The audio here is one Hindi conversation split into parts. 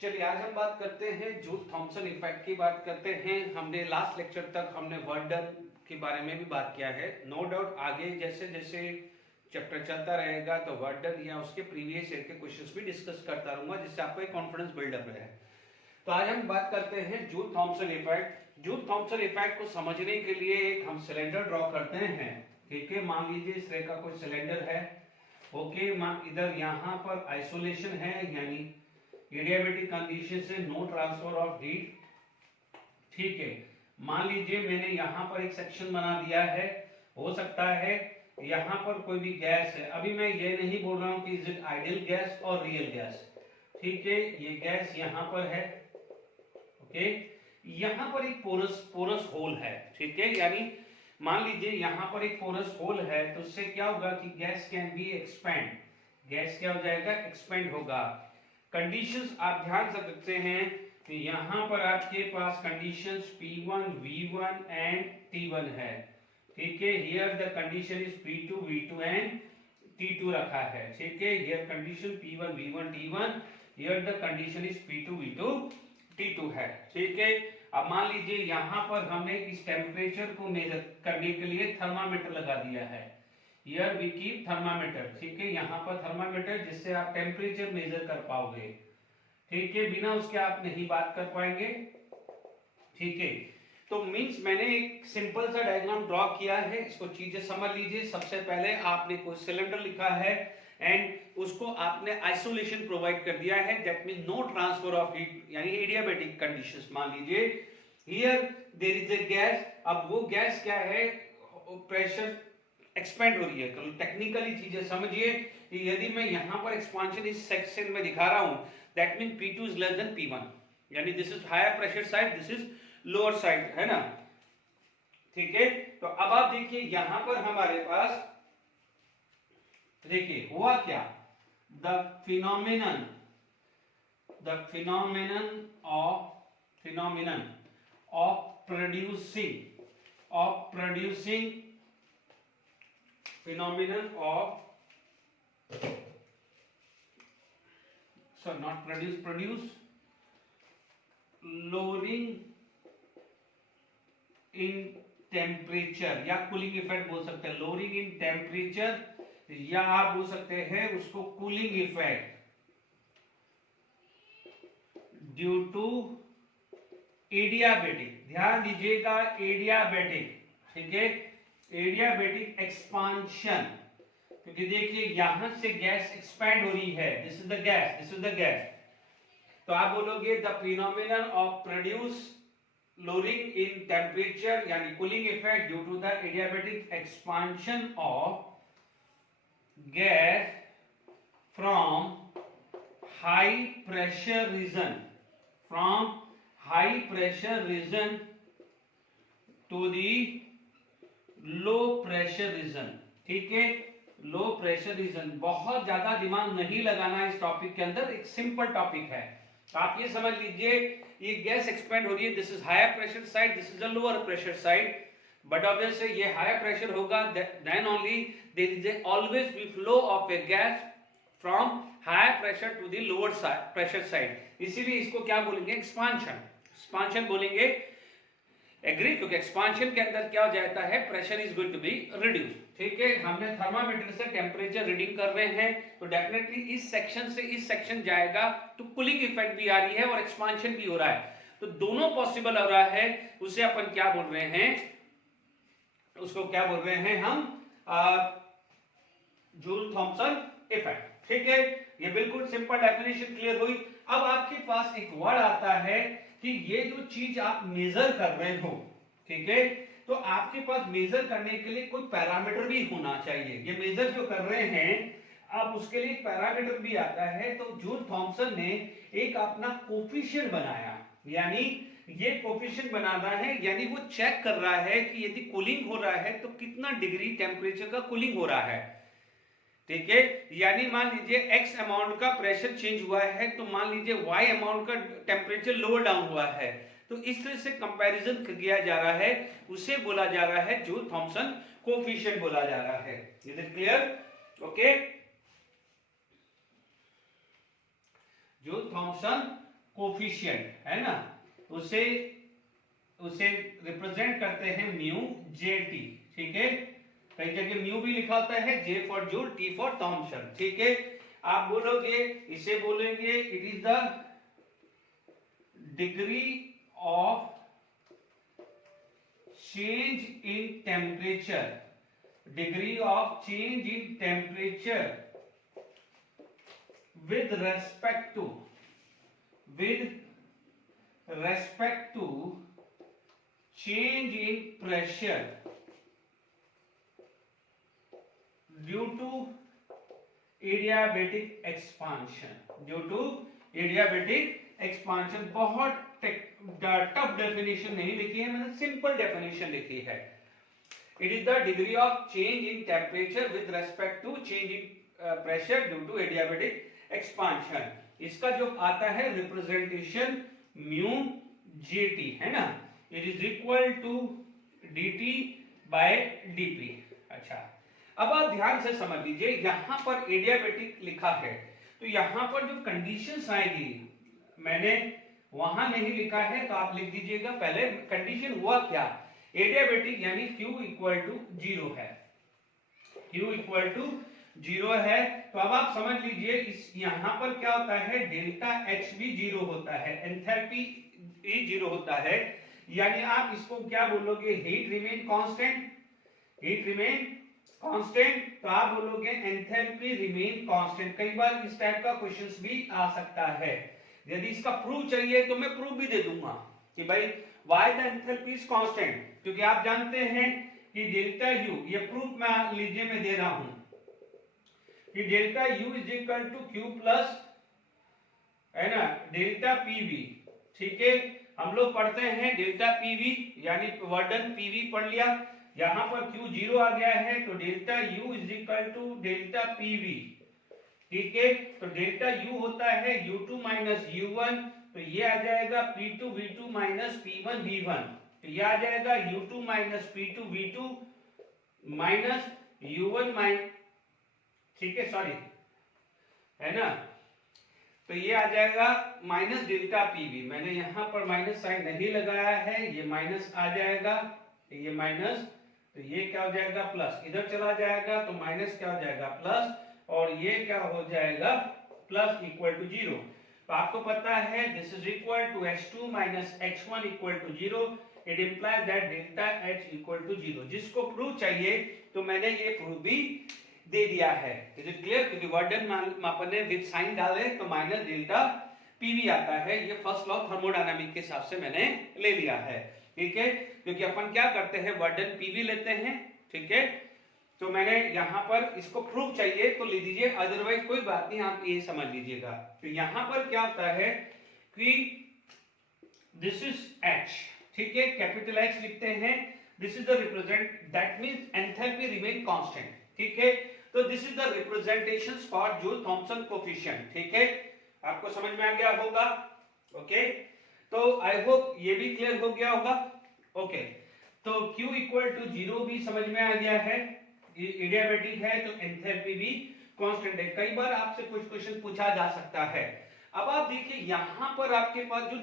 चलिए आज हम बात करते हैं जूल थॉम्सन इफेक्ट की बात करते हैं। हमने लास्ट लेक्चर तक हमने वर्क डन के बारे में भी बात किया है। नो डाउट आगे जैसे जैसे चैप्टर चलता रहेगा तो वर्क डन या उसके प्रीवियस ईयर के क्वेश्चंस भी डिस्कस करता रहूंगा, जिससे आपको एक कॉन्फिडेंस बिल्डअप रहे। तो आज हम बात करते हैं joule Thompson effect. Joule Thompson effect को समझने के लिए एक हम सिलेंडर ड्रॉ करते हैं। ठीक है, मान लीजिए इस तरह का कोई सिलेंडर है। ओके, इधर यहाँ पर आइसोलेशन है, यानी एडियाबेटिक कंडीशन से नो ट्रांसफर ऑफ हीट। ठीक है, मान लीजिए मैंने यहाँ पर एक सेक्शन बना दिया है। हो सकता है यहाँ पर कोई भी गैस है। अभी मैं ये नहीं बोल रहा हूँ कि इज इट आइडियल गैस और रियल गैस। ठीक है, ये गैस यहाँ पर है। ओके, यहाँ पर एक पोरस होल है। ठीक है, यानी मान लीजिए यहाँ पर एक पोरस होल है, तो उससे क्या होगा कि gas can be expand. Gas क्या हो जाएगा? एक्सपेंड होगा। कंडीशंस आप ध्यान से रखते हैं कि यहाँ पर आपके पास conditions P1, V1 and T1 है। ठीक है, here the condition is P2, V2 and T2 रखा है। ठीक है, here condition P1, V1, T1, here the condition is P2, V2, T2 है। ठीक है, अब मान लीजिए यहाँ पर हमने इस टेम्परेचर को मेजर करने के लिए थर्मामीटर लगा दिया है। Here we keep thermometer. ठीक है, यहाँ पर थर्मामीटर, जिससे आप टेम्परेचर मेजर कर पाओगे। ठीक है, बिना उसके आप नहीं बात कर पाएंगे। ठीक है, तो मींस मैंने एक सिंपल सा डायग्राम ड्रॉ किया है, इसको चीजें समझ लीजिए। सबसे पहले आपने कोई सिलेंडर लिखा है एंड उसको आपने आइसोलेशन प्रोवाइड कर दिया है, that mean no transfer of heat, यानी एडियाबेटिक कंडीशंस। मान लीजिए here there is a gas. अब वो गैस क्या है? प्रेशर एक्सपेंड हो रही है। तो टेक्निकली चीजें समझिए कि यदि मैं यहाँ पर एक्सपांशन इस सेक्शन में दिखा रहा हूं, that mean P2 is less than P1, यानी this is higher pressure side, this is lower side, है ना। ठीक है, तो अब आप देखिए यहाँ पर हमारे पास देखिए हुआ क्या। The phenomenon of producing phenomenon of not produce lowering in temperature, या कूलिंग इफेक्ट बोल सकते हैं। lowering in temperature, या आप बोल सकते हैं उसको cooling effect due to adiabatic. ध्यान दीजिएगा, एडियाबेटिक। ठीक है, एडियाबेटिक एक्सपांशन, क्योंकि देखिए यहां से गैस एक्सपैंड हो रही है। This is the gas. तो आप बोलोगे the phenomenon of produce lowering in temperature, यानी cooling effect due to the adiabatic expansion of gas from high pressure region to the low pressure region. ठीक है, लो प्रेशर रीजन। बहुत ज्यादा दिमाग नहीं लगाना इस टॉपिक के अंदर, एक सिंपल टॉपिक है। आप ये समझ लीजिए, ये गैस एक्सपेंड हो रही है, this is higher pressure side, this is a lower pressure side, but obviously ये हायर प्रेशर होगा, then only there is always be flow of a gas from higher pressure to the lower pressure side. इसीलिए इसको क्या बोलेंगे? एक्सपांशन बोलेंगे। एग्री? क्योंकि एक्सपांशन के अंदर क्या हो जाता है? Pressure is going to be reduce. ठीक है, हमने थर्मामीटर से टेम्परेचर रीडिंग कर रहे हैं, तो डेफिनेटली इस सेक्शन से इस सेक्शन जाएगा, तो कूलिंग इफेक्ट भी आ रही है और एक्सपांशन भी हो रहा है। तो दोनों पॉसिबल हो रहा है। उसे अपन क्या बोल रहे हैं? उसको क्या बोल रहे हैं हम? Joule Thompson effect. ठीक है, ये बिल्कुल सिंपल डेफिनेशन क्लियर हुई। अब आपके पास एक वर्ड आता है कि ये जो चीज आप मेजर कर रहे हो, ठीक है, तो आपके पास मेजर करने के लिए कोई पैरामीटर भी होना चाहिए। ये मेजर जो कर रहे हैं आप, उसके लिए पैरामीटर भी आता है। तो जूल थॉम्सन ने एक अपना कोफिशिएंट बनाया, यानी ये कोफिशिएंट बनाना है, यानी वो चेक कर रहा है कि यदि कूलिंग हो रहा है तो कितना डिग्री टेम्परेचर का कूलिंग हो रहा है। ठीक है, यानी मान लीजिए x अमाउंट का प्रेशर चेंज हुआ है, तो मान लीजिए y अमाउंट का टेम्परेचर लोअर डाउन हुआ है। तो इस तरह से कंपैरिजन किया जा रहा है, उसे बोला जा रहा है जूल थॉम्सन कोफिशिएंट बोला जा रहा है। Is it clear? Okay, joule Thompson coefficient है ना, उसे उसे रिप्रेजेंट करते हैं म्यू जे टी। ठीक है, कई जगह म्यू भी लिखा होता है, J for Joule, T for Thomson. ठीक है, आप बोलोगे, इसे बोलेंगे it is the degree of change in temperature, degree of change in temperature with respect to change in pressure due to adiabatic expansion, due to adiabatic expansion। बहुत टफ डेफिनेशन नहीं लिखी है मैंने, सिंपल डेफिनेशन लिखी है। It is the degree of change in temperature with respect to change in pressure due to adiabatic expansion. इसका जो आता है रिप्रेजेंटेशन म्यू जे टी है ना, it is equal to d T by d P. अच्छा, अब आप ध्यान से समझ लीजिए, यहां पर एडियाबेटिक लिखा है तो यहां पर जो कंडीशंस आएगी, मैंने वहां नहीं लिखा है तो आप लिख दीजिएगा। पहले कंडीशन हुआ क्या, एडियाबेटिक यानी Q इक्वल टू 0 है, Q इक्वल टू 0 है। तो अब आप समझ लीजिए, इस यहां पर क्या होता है, डेल्टा H भी 0 होता है, एंथैल्पी भी 0 होता है, यानी आप इसको क्या बोलोगे, heat remain constant, heat remain constant. तो आप बोलोगे एंथैल्पी रिमेन कांस्टेंट। कई बार इस टाइप का क्वेश्चंस भी आ सकता है, यदि इसका प्रूफ चाहिए तो मैं प्रूफ भी दे दूंगा कि भाई why the enthalpy is constant, क्योंकि आप जानते हैं कि डेल्टा यू, ये प्रूफ मैं लीजिए मैं दे रहा हूं कि delta U is equal to Q plus है ना डेल्टा पीवी। ठीक है, हम लोग पढ़ते हैं डेल्टा पीवी यानी वर्डन पीवी पढ़ लिया, यहां पर क्यू 0 आ गया है तो delta U is equal to delta PV. ठीक है, तो डेल्टा यू होता है u2 माइनस u1, तो ये आ जाएगा p2 v2 minus p1 v1, तो ये आ जाएगा u2 minus p2 v2 minus u1 minus, ठीक है सॉरी है ना, तो ये आ जाएगा माइनस डेल्टा पीवी। मैंने यहां पर माइनस साइन नहीं लगाया है, ये माइनस आ जाएगा, ये माइनस, तो ये क्या हो जाएगा प्लस, इधर चला जाएगा तो माइनस क्या हो जाएगा प्लस, और ये क्या हो जाएगा प्लस इक्वल टू 0। तो आपको पता है this is equal to h2 minus h1 equal to 0, it implies that delta h equal to 0। जिसको प्रूफ चाहिए तो मैंने ये प्रूफ भी दे दिया है। इज इट क्लियर, क्योंकि वर्डन मापन ने विद साइन डाले तो माइनस डेल्टा पीवी आता है, ये फर्स्ट लॉ थर्मोडायनामिक के हिसाब से मैंने ले लिया है। ठीक है, क्योंकि अपन क्या करते हैं, वर्डन पीवी लेते हैं। ठीक है, तो मैंने यहां पर इसको प्रूफ चाहिए तो ले दीजिए, अदरवाइज कोई बात नहीं, आप ये समझ लीजिएगा। तो यहां पर क्या होता है कि दिस इज H, ठीक है, कैपिटल H लिखते हैं, this is the represent, that means enthalpy remain constant. ठीक है, तो this is the representations for Joule Thomson coefficient. ठीक है, आपको समझ में आ गया होगा। ओके, तो आई होप ये भी क्लियर हो गया होगा। ओके, तो Q इक्वल टू 0 भी समझ में आ गया है, एडियाबेटिक है तो एंथैल्पी भी कांस्टेंट है। कई बार आपसे कुछ क्वेश्चन पूछा जा सकता है। अब आप देखिए यहां पर आपके पास जो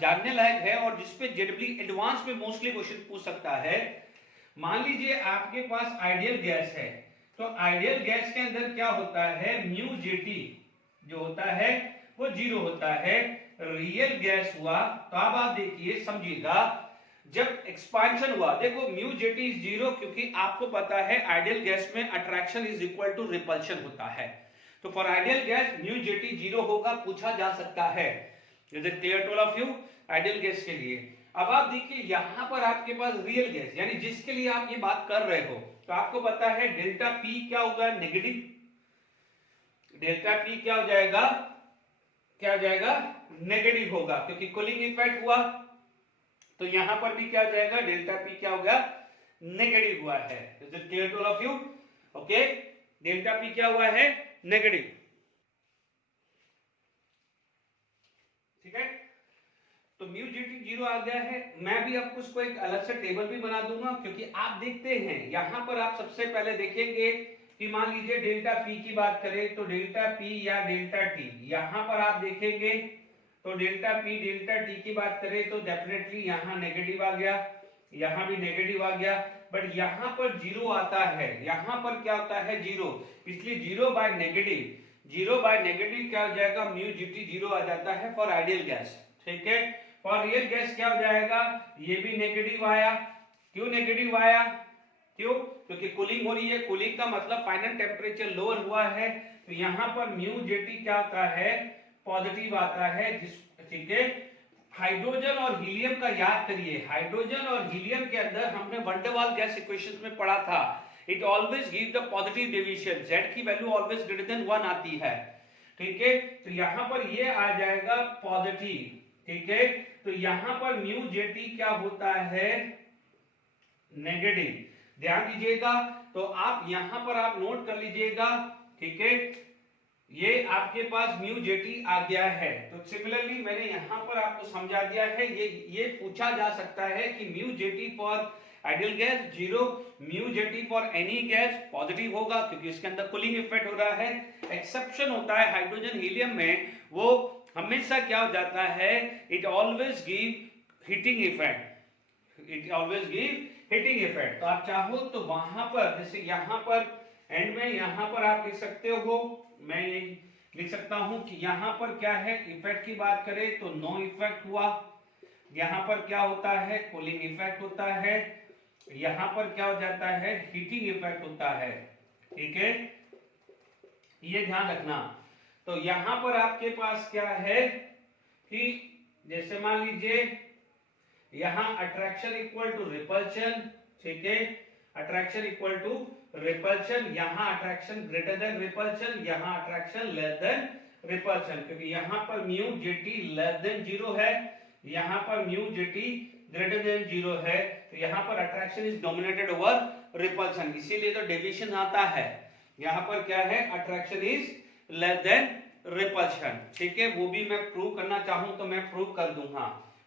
जानने लायक है और जिसपे जेडब्ल्यू एडवांस में मोस्टली क्वेश्चन पूछ सकता है, मान लीजिए आपके पास आइडियल गैस है, तो आइडियल गैस के अंदर क्या होता है, म्यू जेटी जो होता है वो 0 होता है। रियल गैस हुआ तो अब आप देखिए समझिएगा, जब एक्सपांशन हुआ, देखो म्यू जेटी इज 0, क्योंकि आपको पता है आइडियल गैस में attraction is equal to repulsion होता है, तो for ideal gas mu JT 0 होगा, पूछा जा सकता है। Is it clear to all of you, ideal gas के लिए। अब आप देखिए यहां पर आपके पास रियल गैस यानी जिसके लिए आप ये बात कर रहे हो, तो आपको पता है डेल्टा पी क्या होगा, नेगेटिव, डेल्टा पी क्या हो जाएगा, क्या हो जाएगा, नेगेटिव होगा, क्योंकि कूलिंग इफेक्ट हुआ, तो यहां पर भी क्या हो जाएगा, डेल्टा पी क्या होगा, नेगेटिव हुआ है। Is it clear to all of you, okay, delta P क्या हुआ है, नेगेटिव। ठीक है, तो म्यू जेटी 0 आ गया है। मैं भी आपको उसको एक अलग से टेबल भी बना दूंगा, क्योंकि आप देखते हैं यहां पर आप सबसे पहले देखेंगे कि मान लीजिए डेल्टा पी की बात करें तो डेल्टा पी या डेल्टा टी, यहां पर आप देखेंगे तो डेल्टा पी डेल्टा टी की बात करें तो डेफिनेटली यहाँ नेगेटिव आ गया, यहाँ भी नेगेटिव आ गया, बट यहाँ पर जीरो आता है, यहाँ पर क्या होता है जीरो, इसलिए जीरो बाय नेगेटिव क्या हो जाएगा, म्यू जीटी जीरो आ जाता है फॉर आइडियल गैस। ठीक है, फॉर रियल गैस क्या हो जाएगा, ये भी नेगेटिव आया। क्यों नेगेटिव आया, क्यों, क्योंकि कूलिंग हो रही है, कूलिंग का मतलब फाइनल टेम्परेचर लोअर हुआ है, तो यहाँ पर म्यू जेटी क्या आता है, पॉजिटिव आता है। ठीक है, हाइड्रोजन और हीलियम का याद करिए, हाइड्रोजन और हीलियम के अंदर हमने van der Waals gas equations में पढ़ा था, it always give the positive deviation, z की वैल्यू ऑलवेज ग्रेटर देन 1 आती है। ठीक है, तो यहाँ पर ये आ जाएगा पॉजिटिव। ठीक है, तो यहाँ पर म्यू जेटी क्या होता है, नेगेटिव। ध्यान दीजिएगा, तो आप यहां पर आप नोट कर लीजिएगा। ठीक है, ये आपके पास म्यू जेटी आ गया है, तो सिमिलरली मैंने यहां पर आपको समझा दिया है, ये पूछा जा सकता है कि mu jetty for ideal gas zero, mu jetty for any gas positive होगा क्योंकि इसके अंदर कूलिंग इफेक्ट हो रहा है। एक्सेप्शन होता है हाइड्रोजन हीलियम में, वो हमेशा क्या हो जाता है, it always give heating effect, it always give heating effect. तो आप चाहो तो वहां पर, जैसे यहां पर एंड में यहां पर आप लिख सकते हो, मैं ये लिख सकता हूं कि यहां पर क्या है, इफेक्ट की बात करें तो नो इफेक्ट हुआ, यहां पर क्या होता है, कूलिंग इफेक्ट होता है, यहां पर क्या हो जाता है, हीटिंग इफेक्ट होता है। ठीक है, ये ध्यान रखना। तो यहां पर आपके पास क्या है कि जैसे मान लीजिए यहां अट्रैक्शन इक्वल टू रिपल्शन। ठीक है, अट्रैक्शन इक्वल टू रिपल्शन, यहां अट्रैक्शन ग्रेटर देन रिपल्शन, यहां अट्रैक्शन लेस देन रिपल्शन, क्योंकि यहां पर mu JT less than zero है, यहां पर mu JT greater than zero है, तो यहां पर attraction is dominated over repulsion, इसीलिए तो डेविएशन आता है। यहां पर क्या है, attraction is less than repulsion. ठीक है, वो भी मैं प्रूव करना चाहूं तो मैं प्रूव कर दूंगा।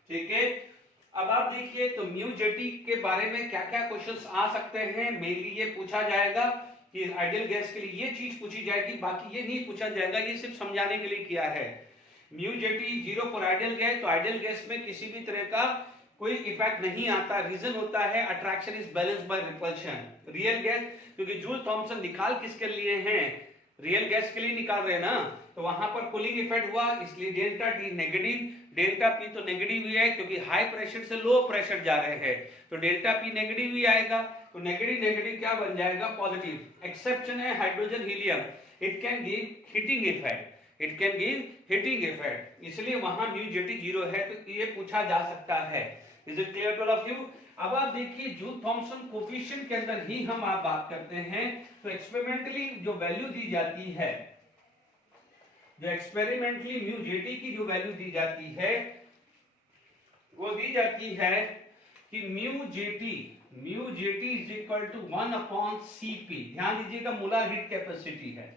ठीक है, अब आप देखिए तो म्यू जेटी के बारे में क्या क्या क्वेश्चंस आ सकते हैं। मेनली ये पूछा जाएगा कि आइडियल गैस के लिए ये चीज पूछी जाएगी, बाकी ये नहीं पूछा जाएगा, ये सिर्फ समझाने के लिए किया है। Mu JT zero for ideal gas, तो आइडियल गैस में किसी भी तरह का कोई इफेक्ट नहीं आता, रीजन होता है attraction is balanced bye repulsion. Real gas, क्योंकि जूल थॉमसन निकाल किसके लिए हैं, रियल गैस के लिए निकाल रहे हैं ना, तो वहां पर कूलिंग इफेक्ट हुआ, इसलिए delta T negative, delta P तो नेगेटिव ही है क्योंकि हाई प्रेशर से लो प्रेशर जा रहे हैं, तो डेल्टा पी नेगेटिव ही आएगा, तो नेगेटिव नेगेटिव क्या बन जाएगा, पॉजिटिव। एक्सेप्शन है hydrogen helium, it can give heating effect, it can give heating effect, इसलिए वहां म्यू जेटी जीरो है, तो ये पूछा जा सकता है। Is it clear to all of you. अब आप देखिए जूल थॉमसन कोफिशिएंट के अंदर ही हम आप बात करते हैं, तो एक्सपेरिमेंटली जो वैल्यू दी जाती है, जो एक्सपेरिमेंटली म्यू जेटी की जो वैल्यू दी जाती है, वो दी जाती है कि mu JT is equal to 1 upon CP. ध्यान दीजिएगा, मोलार हीट कैपेसिटी है।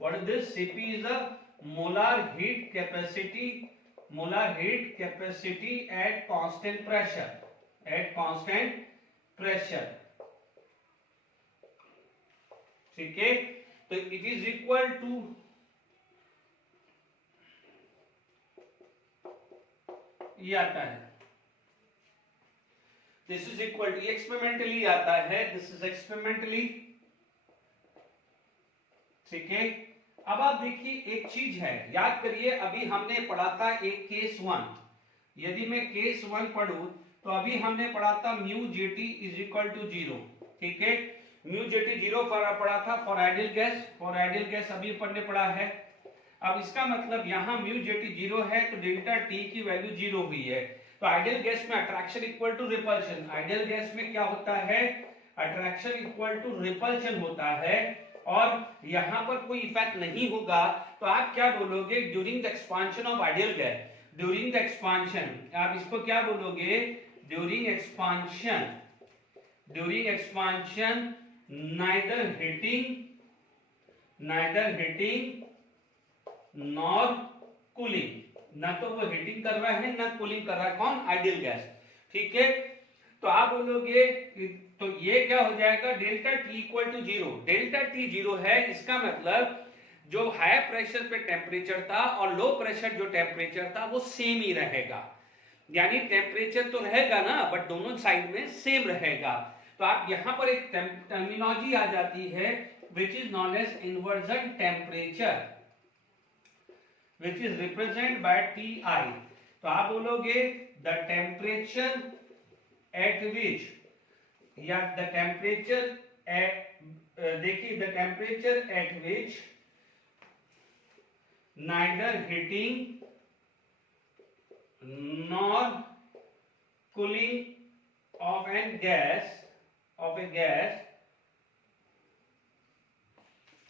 What is this, CP is a molar heat capacity, molar heat capacity at constant pressure, at constant pressure. ठीक है, तो इट इज इक्वल टू ये आता है, this is equal to, experimentally आता है, दिस इज एक्सपेरिमेंटली। ठीक है, अब आप देखिए एक चीज है, याद करिए अभी हमने पढ़ा था एक केस 1, यदि मैं केस 1 पढ़ूं तो अभी हमने पढ़ा था mu JT is equal to zero. ठीक है, म्यू जेटी जीरो पढ़ा था for ideal gas, for ideal gas अभी अपन ने पढ़ा है। अब इसका मतलब यहां म्यू जेटी जीरो है तो डेल्टा टी की वैल्यू जीरो हुई है, तो आइडियल गैस में attraction equal to repulsion, ideal gas में क्या होता है, अट्रैक्शन इक्वल टू रिपल्शन होता है, और यहां पर कोई इफेक्ट नहीं होगा, तो आप क्या बोलोगे, during the expansion of ideal gas, during the expansion, आप इसको क्या बोलोगे, during expansion neither heating nor cooling, ना तो वो हीटिंग कर रहा है ना कूलिंग कर रहा है, कौन, आइडियल गैस। ठीक है, तो आप बोलोगे तो ये क्या हो जाएगा, delta T equal to zero, delta T zero है, इसका मतलब जो हाई प्रेशर पे टेम्परेचर था और लो प्रेशर जो टेम्परेचर था वो सेम ही रहेगा, यानी टेम्परेचर तो रहेगा ना बट दोनों साइड में सेम रहेगा। तो आप यहां पर एक टर्मिनोलॉजी आ जाती है which is known as inversion temperature, which is represent by T I. तो आप बोलोगे द टेम्परेचर एट विच, या द टेम्परेचर एट, देखिए the temperature at which neither heating nor cooling of a gas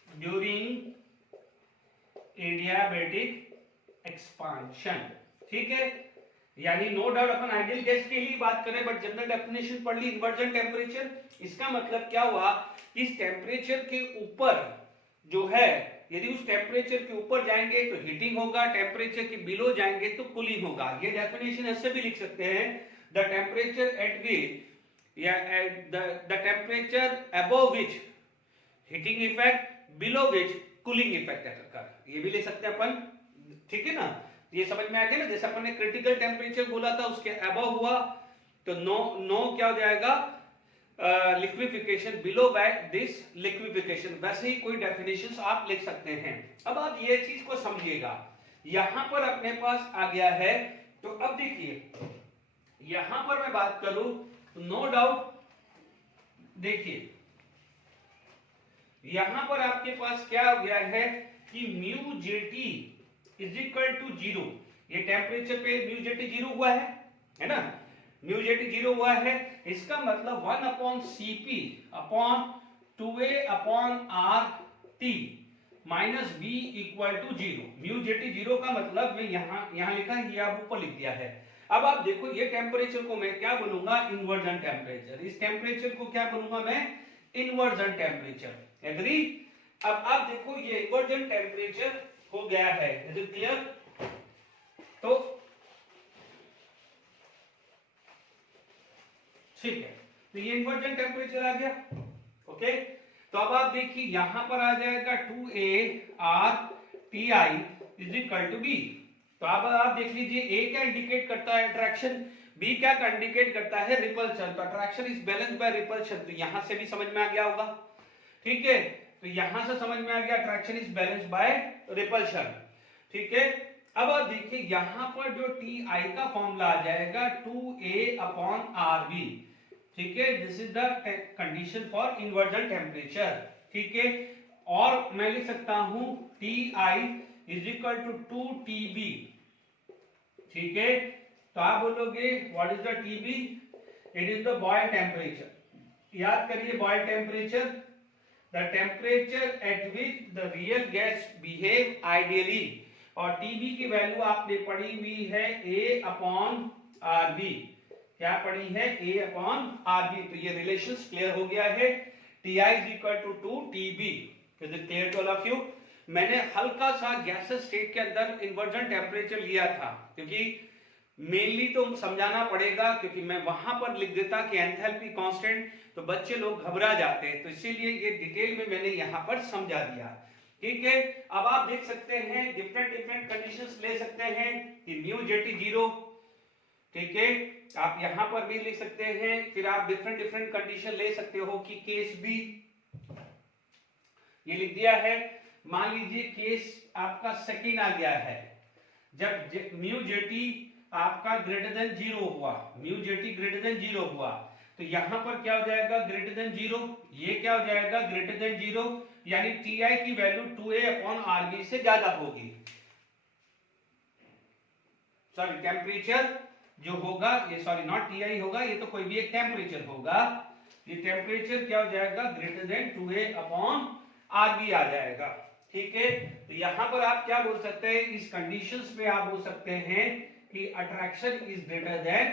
during adiabatic expansion। ठीक है, यानी नो डाउट अपन आइडियल गैस के लिए बात करें बट जनरल डेफिनेशन पढ़ ली इन्वर्जन टेम्परेचर। इसका मतलब क्या हुआ, इस टेम्परेचर के ऊपर जो है, यदि उस टेम्परेचर के ऊपर जाएंगे तो हीटिंग होगा, टेम्परेचर के बिलो जाएंगे तो कूलिंग होगा। ये डेफिनेशन ऐसे भी लिख सकते हैं, द टेम्परेचर एट विच या the temperature above which heating effect, below which cooling effect कर, ये भी ले सकते हैं अपन। ठीक है ना, ये समझ में आ गया ना। जैसे अपन ने क्रिटिकल टेम्परेचर बोला था उसके अबव हुआ तो नो क्या हो जाएगा, लिक्विफिकेशन, बिलो दिस लिक्विफिकेशन। वैसे ही कोई डेफिनेशंस आप लिख सकते हैं। अब आप ये चीज को समझिएगा, यहां पर अपने पास आ गया है। तो अब देखिए यहां पर मैं बात करूं तो नो डाउट, देखिए यहां पर आपके पास क्या हो गया है कि mu JT is equal to 0। ये टेम्परेचर पे म्यू जेटी 0 हुआ है ना, म्यू जेटी 0 हुआ है। इसका मतलब 1 upon Cp upon 2a upon RT minus B equal to 0। Mu JT 0 का मतलब मैं यहां लिखा है, ये आप ऊपर लिख दिया है। अब आप देखो ये टेम्परेचर को मैं क्या बोलूंगा, इन्वर्जन टेम्परेचर। इस टेम्परेचर को क्या बोलूंगा मैं, इन्वर्जन टेम्परेचर। एग्री। अब आप देखो ये इन्वर्जन टेम्परेचर हो गया है, इज इट क्लियर। तो ठीक है, तो ये इन्वर्जन टेम्परेचर आ गया। ओके, तो अब आप देखिए यहां पर आ जाएगा 2ARTI is equal to B। तो अब आप देख लीजिए A क्या इंडिकेट करता है, अट्रैक्शन, B क्या इंडिकेट करता है, रिपल्शन। तो attraction is balance bye repulsion, तो यहां से भी समझ में आ गया होगा। ठीक है, तो यहां से समझ में आ गया attraction is balance bye repulsion. ठीक है, अब आप देखिए यहां पर जो TI का फॉर्मूला आ जाएगा 2A अपॉन RB। ठीक है, this is the condition for inversion temperature. ठीक है, और मैं लिख सकता हूं TI is equal to 2TB। ठीक है, तो आप बोलोगे what is the TB, it is the Boyle temperature. याद करिए Boyle temperature, the temperature at which the real gas behave ideally. और TB की वैल्यू आपने पढ़ी हुई है A अपॉन RB। क्या पढ़ी है, A अपॉन RB। तो ये रिलेशन क्लियर हो गया है, TI is equal to 2TB। Is it clear to all of you. मैंने हल्का सा गैसेस स्टेट के अंदर इन्वर्जन टेम्परेचर लिया था क्योंकि मेनली तो समझाना पड़ेगा, क्योंकि मैं वहां पर लिख देता कि एंथैल्पी कांस्टेंट तो बच्चे लोग घबरा जाते हैं, तो इसीलिए ये डिटेल में मैंने यहां पर समझा दिया। ठीक है, अब आप देख सकते हैं डिफरेंट कंडीशंस ले सकते हैं कि म्यू जेटी 0। ठीक है, आप यहां पर भी लिख सकते हैं, फिर आप डिफरेंट कंडीशन ले सकते हो कि केस बी, ये लिख दिया है। मान लीजिए केस आपका सेकंड आ गया है, जब म्यू जेटी आपका ग्रेटर देन 0 हुआ, म्यू जेटी ग्रेटर देन 0 हुआ, तो यहां पर क्या हो जाएगा, ग्रेटर देन 0। ये क्या हो जाएगा, ग्रेटर देन 0, यानी TI की वैल्यू 2A अपॉन RB से ज्यादा होगी। सॉरी, टेम्परेचर जो होगा ये, सॉरी नॉट TI होगा, ये तो कोई भी एक टेम्परेचर होगा। ये टेम्परेचर क्या हो जाएगा, greater than 2A upon RB आ जाएगा। ठीक है, तो यहां पर आप क्या बोल सकते हैं, इस कंडीशंस में आप बोल सकते हैं कि attraction is greater than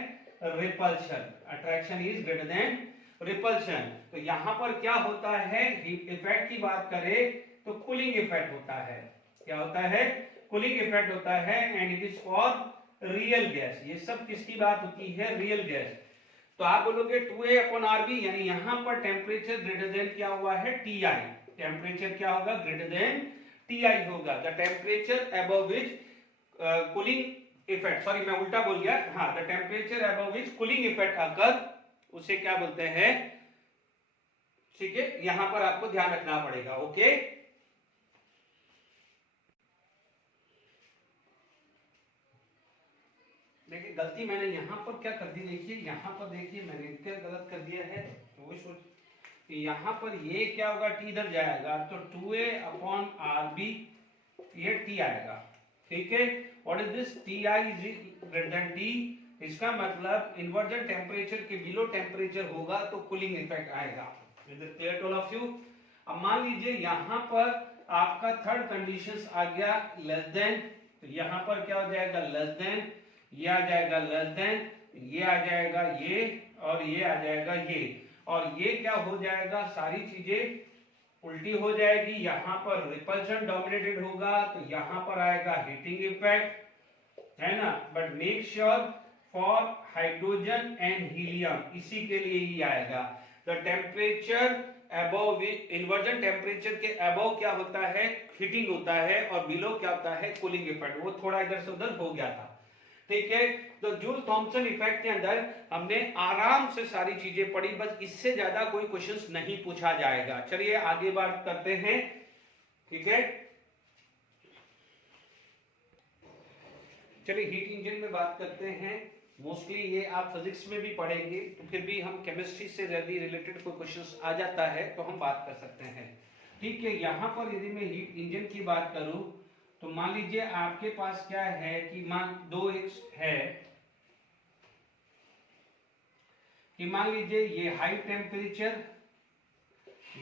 repulsion. Attraction is greater than repulsion. तो यहां पर क्या होता है, हीट इफेक्ट की बात करें तो कूलिंग इफेक्ट होता है। क्या होता है, कूलिंग इफेक्ट होता है, and it is for real gas. ये सब किसकी बात होती है, रियल गैस। तो आप बोलोगे 2A अपॉन RB, यानी यहां पर टेम्परेचर ग्रेटर देन क्या हुआ है, TI। टेम्परेचर क्या होगा, ग्रेटर देन TI होगा, the temperature above which cooling effect, sorry मैं उल्टा बोल गया, हाँ, the temperature above which cooling effect occur, उसे क्या बोलते हैं, ठीक है, यहां पर आपको ध्यान रखना पड़ेगा। ओके, देखिए गलती मैंने यहां पर क्या कर दी, देखिए यहां पर देखिए मैंने क्या गलत कर दिया है, तो वही सोच यहां पर ये क्या होगा, टी इधर जाएगा तो 2a अपॉन RB, ये टी आएगा, ठीक है। What is this, TI is greater than T, इसका मतलब इन्वर्जन टेम्परेचर के बिलो टेम्परेचर होगा तो कूलिंग इफेक्ट आएगा। Is it clear to all of you? अब मान लीजिए यहां पर आपका थर्ड कंडीशंस आ गया लेस देन, तो यहां पर क्या हो जाएगा, लेस देन, ये आ जाएगा लेस देन, ये आ जाएगा ये, और ये आ जाएगा ये, और ये क्या हो जाएगा, सारी चीजें उल्टी हो जाएगी, यहां पर रिपल्शन डोमिनेटेड होगा तो यहां पर आएगा हीटिंग इफेक्ट, है ना। But make sure for hydrogen and helium, इसी के लिए ही आएगा। The temperature above, inversion temperature के अबव क्या होता है, हीटिंग होता है, और बिलो क्या होता है, कूलिंग इफेक्ट। वो थोड़ा इधर से उधर हो गया था, ठीक है। तो जूल थॉमसन इफेक्ट के अंदर हमने आराम से सारी चीजें पढ़ी, बस इससे ज्यादा कोई क्वेश्चंस नहीं पूछा जाएगा। चलिए आगे बात करते हैं, ठीक है। चलिए हीट इंजन में बात करते हैं। मोस्टली ये आप फिजिक्स में भी पढ़ेंगे, तो फिर भी हम केमिस्ट्री से यदि रिलेटेड कोई क्वेश्चंस आ जाता है तो हम बात कर सकते हैं, ठीक है। यहाँ पर यदि मैं हीट इंजन की बात करूं तो मान लीजिए आपके पास क्या है कि मान 2x है, कि मान लीजिए ये हाई टेम्परेचर,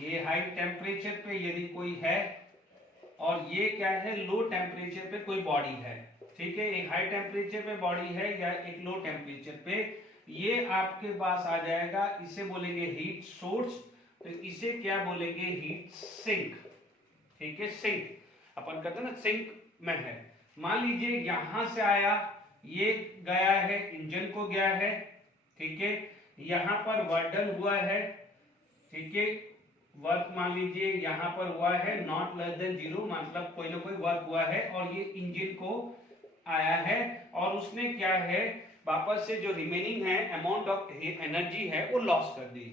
ये हाई टेम्परेचर पे यदि कोई है, और ये क्या है, लो टेम्परेचर पे कोई बॉडी है, ठीक है। एक हाई टेम्परेचर पे बॉडी है या एक लो टेम्परेचर पे, ये आपके पास आ जाएगा, इसे बोलेंगे हीट सोर्स, तो इसे क्या बोलेंगे, हीट सिंक, ठीक है। सिंक अपन कहते हैं ना, सिंक में है। मान लीजिए यहां से आया, ये गया है इंजन को गया है, ठीक है। यहां पर वर्क डन हुआ है, ठीक है। वर्क मान लीजिए यहां पर हुआ है नॉट लेस देन 0, मतलब कोई ना कोई वर्क हुआ है, और ये इंजन को आया है, और उसने क्या है, वापस से जो रिमेनिंग है अमाउंट ऑफ एनर्जी है वो लॉस कर दी।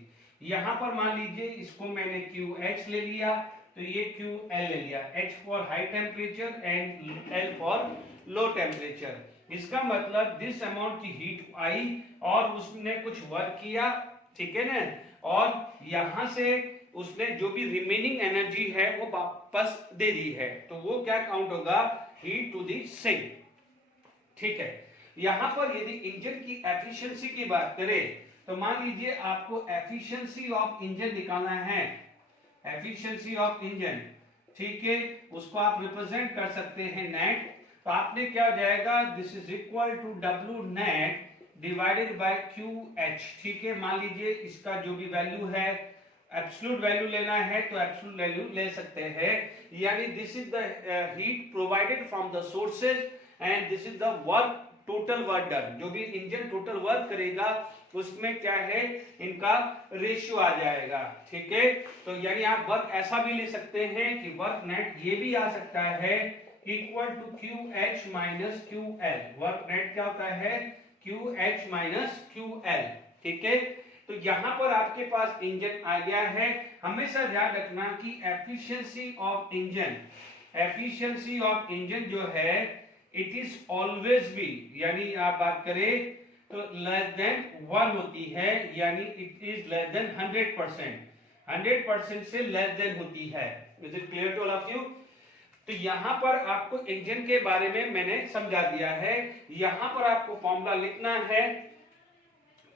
यहां पर मान लीजिए इसको मैंने QH ले लिया, तो ये QL ले लिया, H for high temperature and L for low temperature. इसका मतलब दिस अमाउंट की हीट आई और उसने कुछ वर्क किया, ठीक है ना, और यहां से उसने जो भी रिमेनिंग एनर्जी है वो वापस दे दी है, तो वो क्या काउंट होगा, हीट टू दी सिंक, ठीक है। यहां पर यदि इंजन की एफिशिएंसी की बात करें तो मान लीजिए आपको एफिशिएंसी ऑफ इंजन निकालना है, एफिशिएंसी ऑफ इंजन, ठीक है, उसको आप रिप्रेजेंट कर सकते हैं नेट, तो आपने क्या हो जाएगा, this is equal to W net divided by QH, ठीक है। मान लीजिए इसका जो भी वैल्यू है, एब्सोल्यूट वैल्यू लेना है तो एब्सोल्यूट वैल्यू ले सकते हैं, यानी this is the heat provided from the sources and this is the work, total work done, जो भी इंजन टोटल वर्क करेगा उसमें क्या है, इनका रेशियो आ जाएगा, ठीक है। तो यानी आप वर्क ऐसा भी ले सकते हैं कि वर्क नेट ये भी आ सकता है equal to QH minus QL, work net क्या होता है, QH माइनस QL, ठीक है। तो यहां पर आपके पास इंजन आ गया है। हमेशा ध्यान रखना कि efficiency of engine, efficiency of engine जो है इट इज ऑलवेज बी, यानी आप बात करें तो लेस देन 1 होती है, यानी इट इज लेस देन 100%, 100% से लेस देन होती है। Is it clear to all of you? तो यहां पर आपको इंजन के बारे में मैंने समझा दिया है। यहां पर आपको फॉर्मूला लिखना है,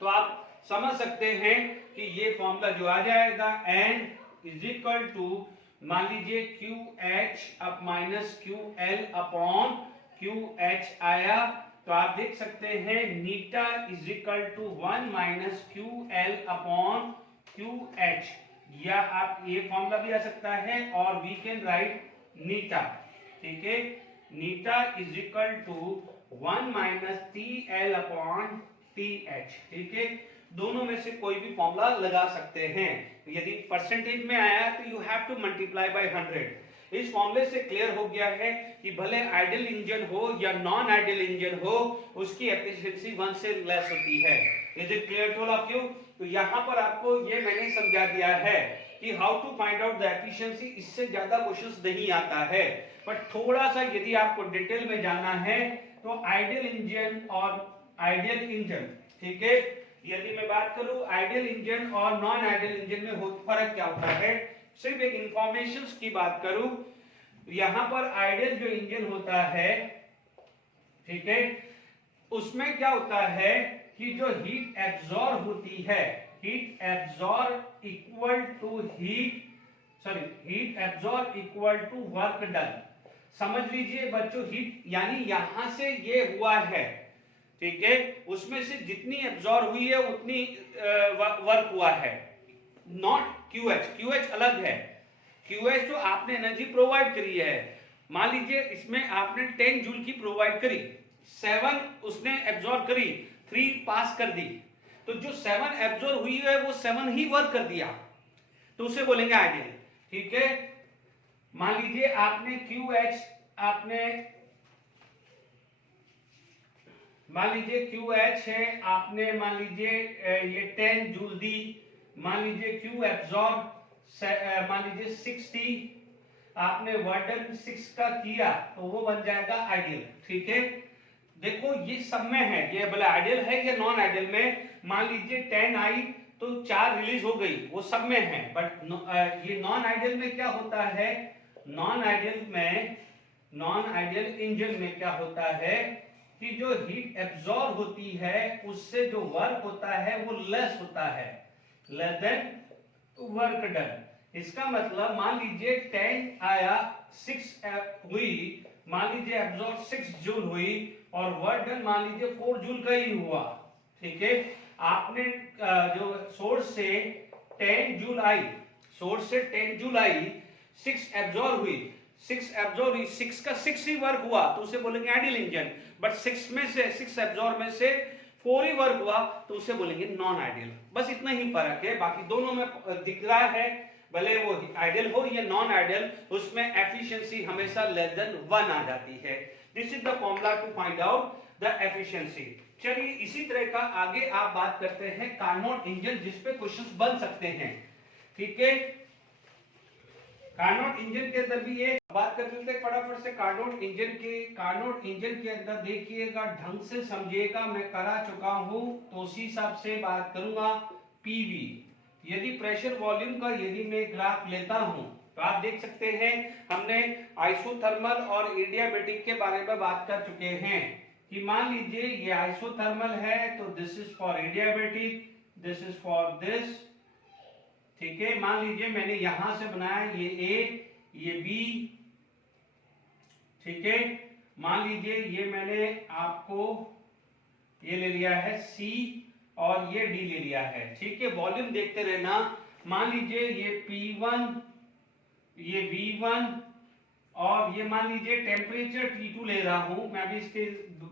तो आप समझ सकते हैं कि ये फॉर्मूला जो आ जाएगा, n इज इक्वल टू, मान लीजिए QH up minus QL upon QH आया, तो आप देख सकते हैं नीटा is equal to 1 minus QL upon QH, या आप ये फॉर्मूला भी आ सकता है, और वी कैन राइट नीटा, ठीक है। नीटा is equal to 1 minus TL upon TH, ठीक है। दोनों में से कोई भी फॉर्मूला लगा सकते हैं। यदि परसेंटेज में आया तो you have to multiply by 100, इस फॉर्मूले से क्लियर हो गया है कि भले आइडियल इंजन हो या नॉन आइडियल इंजन हो, उसकी एफिशिएंसी 1 से लेस होती है। Is it clear to all of you? तो यहाँ पर आपको ये मैंने समझा दिया है कि how to find out the efficiency. इससे ज्यादा क्वेश्चंस नहीं आता है, बट थोड़ा सा यदि आपको डिटेल में जाना है तो आइडियल इंजन और आइडियल इंजन, ठीक है, यदि मैं बात करूं आइडियल इंजन और नॉन आइडियल इंजन में फर्क क्या होता है, सिर्फ एक इंफॉर्मेशन की बात करूं, यहां पर आइडियल जो इंजन होता है, ठीक है, उसमें क्या होता है कि जो हीट एब्जॉर्ब होती है, heat absorb equal to heat absorb equal to work done. समझ लीजिए बच्चों, हीट यानी यहां से ये हुआ है, ठीक है, उसमें से जितनी एब्जॉर्ब हुई है उतनी वर्क हुआ है, नॉट QH। QH अलग है। QH तो आपने एनर्जी प्रोवाइड करी है। मान लीजिए इसमें आपने 10 जूल की प्रोवाइड करी, 7 उसने एब्जॉर्ब करी, 3 पास कर दी, तो जो 7 एब्जॉर्ब हुई है वो 7 ही वर्क कर दिया, तो उसे बोलेंगे आइडियल, ठीक है। मान लीजिए आपने QH है, आपने मान लीजिए ये 10 जूल दी, मान लीजिए Q एब्जॉर्ब मान लीजिए 60, आपने वर्डन 6 का किया तो वो बन जाएगा आइडियल, ठीक है। देखो ये सब में है, ये भले आइडियल है या नॉन आइडियल में, मान लीजिए 10 आई तो 4 रिलीज हो गई, वो सब में है, बट ये नॉन आइडियल में क्या होता है, नॉन आइडियल इंजन में क्या होता है कि जो हीट एब्जॉर्ब होती है उससे जो वर्क होता है वो लेस होता है, लेस देन वर्क डन। इसका मतलब मान लीजिए 10 आया, 6 हुई, मान लीजिए एब्जॉर्ब 6 जूल हुई और वर्क डन मान लीजिए 4 जूल का ही हुआ, ठीक है। आपने जो सोर्स से 10 जूल आई, 6 एब्जॉर्ब हुई, 6 का 6 ही वर्क हुआ तो उसे बोलेंगे आइडियल इंजन, बट 6 एब्जॉर्ब में से 4 ही वर्क हुआ तो उसे बोलेंगे नॉन आइडियल। बस इतना ही फर्क है, बाकी दोनों में दिख रहा है, भले वो आइडियल हो या नॉन आइडियल, उसमें एफिशिएंसी हमेशा लेस देन 1 आ जाती है। This is the formula to find out the efficiency. चलिए इसी तरह का आगे आप बात करते हैं कार्नोट इंजन, जिसपे क्वेश्चंस बन सकते हैं, ठीक है। कार्नोट इंजन के अंदर भी ये बात कर लेते हैं फटाफट से। कार्नोट इंजन के अंदर देखिएगा, ढंग से समझिएगा, मैं करा चुका हूं तो उसी हिसाब से बात करूंगा। पीवी, यदि प्रेशर वॉल्यूम का यदि मैं ग्राफ लेता हूं तो आप देख सकते हैं, हमने आइसोथर्मल और एडियाबैटिक के बारे में बात कर चुके हैं कि मान लीजिए ये आइसोथर्मल है तो this is for adiabatic, this is for this, ठीक है। मान लीजिए मैंने यहां से बनाया ये A, ये B, ठीक है। मान लीजिए ये मैंने आपको ये ले लिया है C और ये D ले लिया है, ठीक है। वॉल्यूम देखते रहना, मान लीजिए ये P1, ये V1 और ये मान लीजिए टेम्परेचर T2 ले रहा हूं, मैं भी इसके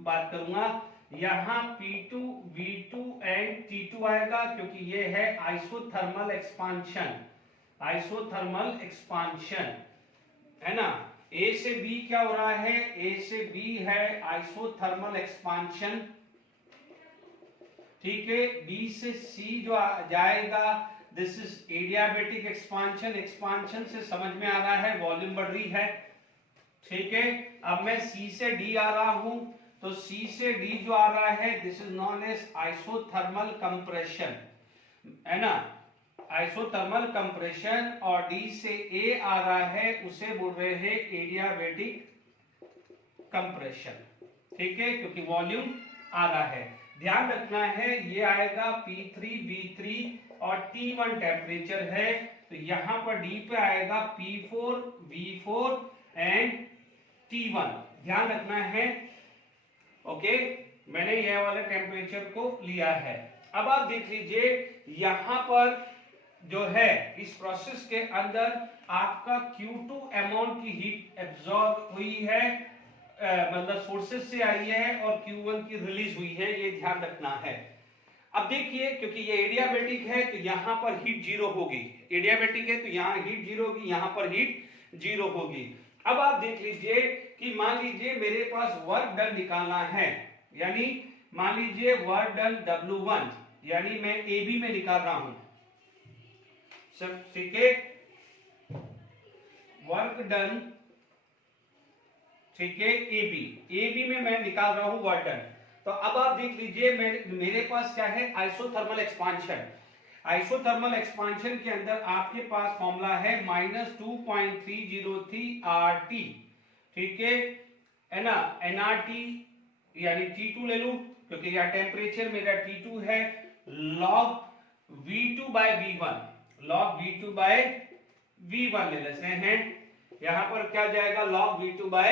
बात करूंगा। यहां P2, V2 एंड T2 आएगा क्योंकि ये है आइसोथर्मल एक्सपांशन, है ना। A से B क्या हो रहा है, A से B है आइसोथर्मल एक्सपांशन, ठीक है। B से C जो जाएगा दिस इज एडियाबैटिक एक्सपांशन से समझ में आ रहा है वॉल्यूम बढ़ रही है, ठीक है। अब मैं C से D आ रहा हूं तो C से D जो आ रहा है this is known as isothermal compression, है ना, आइसोथर्मल कंप्रेशन। और D से A आ रहा है उसे बोल रहे हैं एडियाबैटिक कंप्रेशन, ठीक है, क्योंकि वॉल्यूम आ रहा है। ध्यान रखना है ये आएगा P3 V3 और T1 टेम्परेचर है तो यहां पर D पे आएगा P4 V4 एंड T1, ध्यान रखना है, ओके। मैंने यह वाले टेम्परेचर को लिया है। अब आप देख लीजिए यहां पर जो है इस प्रोसेस के अंदर आपका Q2 अमाउंट की हीट एब्जॉर्ब हुई है, मतलब सोर्सेज से आई है, और Q1 की रिलीज हुई है, ये ध्यान रखना है। अब देखिए क्योंकि ये एडियाबैटिक है तो यहां पर हीट जीरो होगी, एडियाबैटिक है तो यहां हीट जीरो होगी, यहां पर हीट जीरो होगी। अब आप देख लीजिए कि मान लीजिए मेरे पास वर्क डन निकालना है, यानी मान लीजिए वर्क डन W1, यानी मैं AB में निकाल रहा हूं सब, ठीक है, वर्क डन, ठीक है, AB में मैं निकाल रहा हूं वर्क डन। तो अब आप देख लीजिए मेरे पास क्या है, आइसोथर्मल एक्सपांशन। आइसोथर्मल एक्सपांशन के अंदर आपके पास फॉर्मूला है -2.303 RT, ठीक है ना, nRT यानी T2 ले लूं क्योंकि यह टेम्परेचर मेरा T2 है, log V2 by V1, log V2 by V1 ले लेते हैं, यहां पर क्या जाएगा log V2 by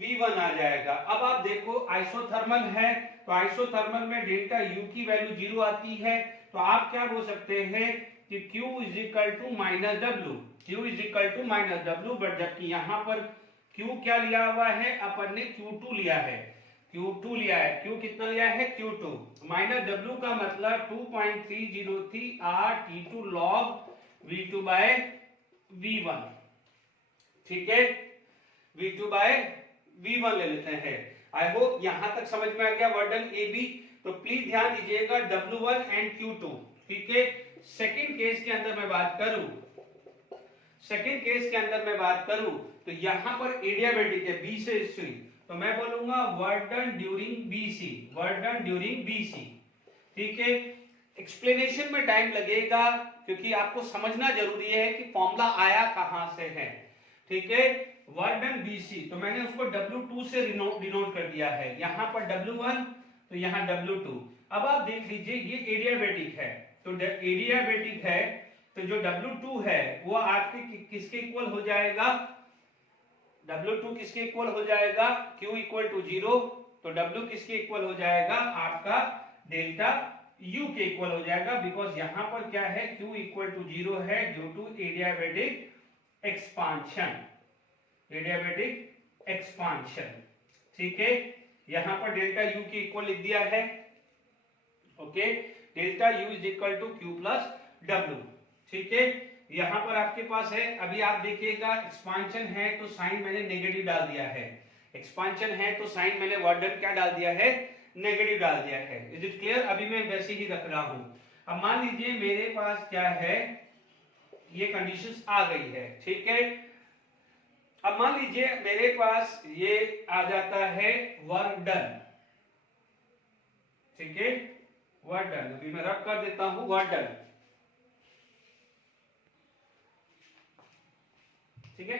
V1 आ जाएगा। अब आप देखो आइसोथर्मल है तो आइसोथर्मल में डेल्टा U की वैल्यू 0 आती है, तो आप क्या बोल सकते हैं कि Q is equal to minus W, Q is equal to minus W, but जबकि यहाँ पर Q क्या लिया हुआ है, अपन ने Q2 लिया है, Q2 लिया है, Q कितना लिया है, Q2 माइनस डब्ल्यू का मतलब 2.303 RT2 log V2 by V1, ठीक है, V2 by V1 ले लेते हैं। आई होप यहां तक समझ में आ गया वर्डन AB। तो प्लीज ध्यान दीजिएगा W1 एंड Q2, ठीक है। सेकंड केस के अंदर मैं बात करूं, तो यहां पर एडियाबेटिक है B से C, तो मैं बोलूंगा वर्डन ड्यूरिंग BC, ठीक है। एक्सप्लेनेशन में टाइम लगेगा क्योंकि आपको समझना जरूरी है कि फॉर्मूला आया कहां से है, ठीक है। वर्डन BC, तो मैंने उसको W2 से डिनोट कर दिया है, यहां पर W1 तो यहां W2। अब आप देख लीजिए ये एडियाबेटिक है, तो एडियाबेटिक है तो जो W2 है वो आपके किसके इक्वल हो जाएगा, W2 किसके इक्वल हो जाएगा, Q इक्वल टू 0, तो W किसके इक्वल हो जाएगा, आपका डेल्टा U के इक्वल हो जाएगा, बिकॉज यहां पर क्या है, Q इक्वल टू 0 है ड्यू टू एडियाबेटिक एक्सपांशन, ठीक है। यहां पर डेल्टा U के इक्वल लिख दिया है, okay, delta U is equal to Q plus W, ठीक है। यहां पर आपके पास है, अभी आप देखिएगा एक्सपांशन है तो साइन मैंने नेगेटिव डाल दिया है, एक्सपांशन है तो साइन मैंने वर्डन क्या डाल दिया है, नेगेटिव डाल दिया है। Is it clear? अभी मैं वैसे ही रख रहा हूं। अब मान लीजिए मेरे पास क्या है, ये कंडीशंस आ गई है, ठीक है। अब मान लीजिए मेरे पास ये आ जाता है वर्क डन, ठीक है, वर्क डन, अभी मैं रब कर देता हूं वर्क डन, ठीक है।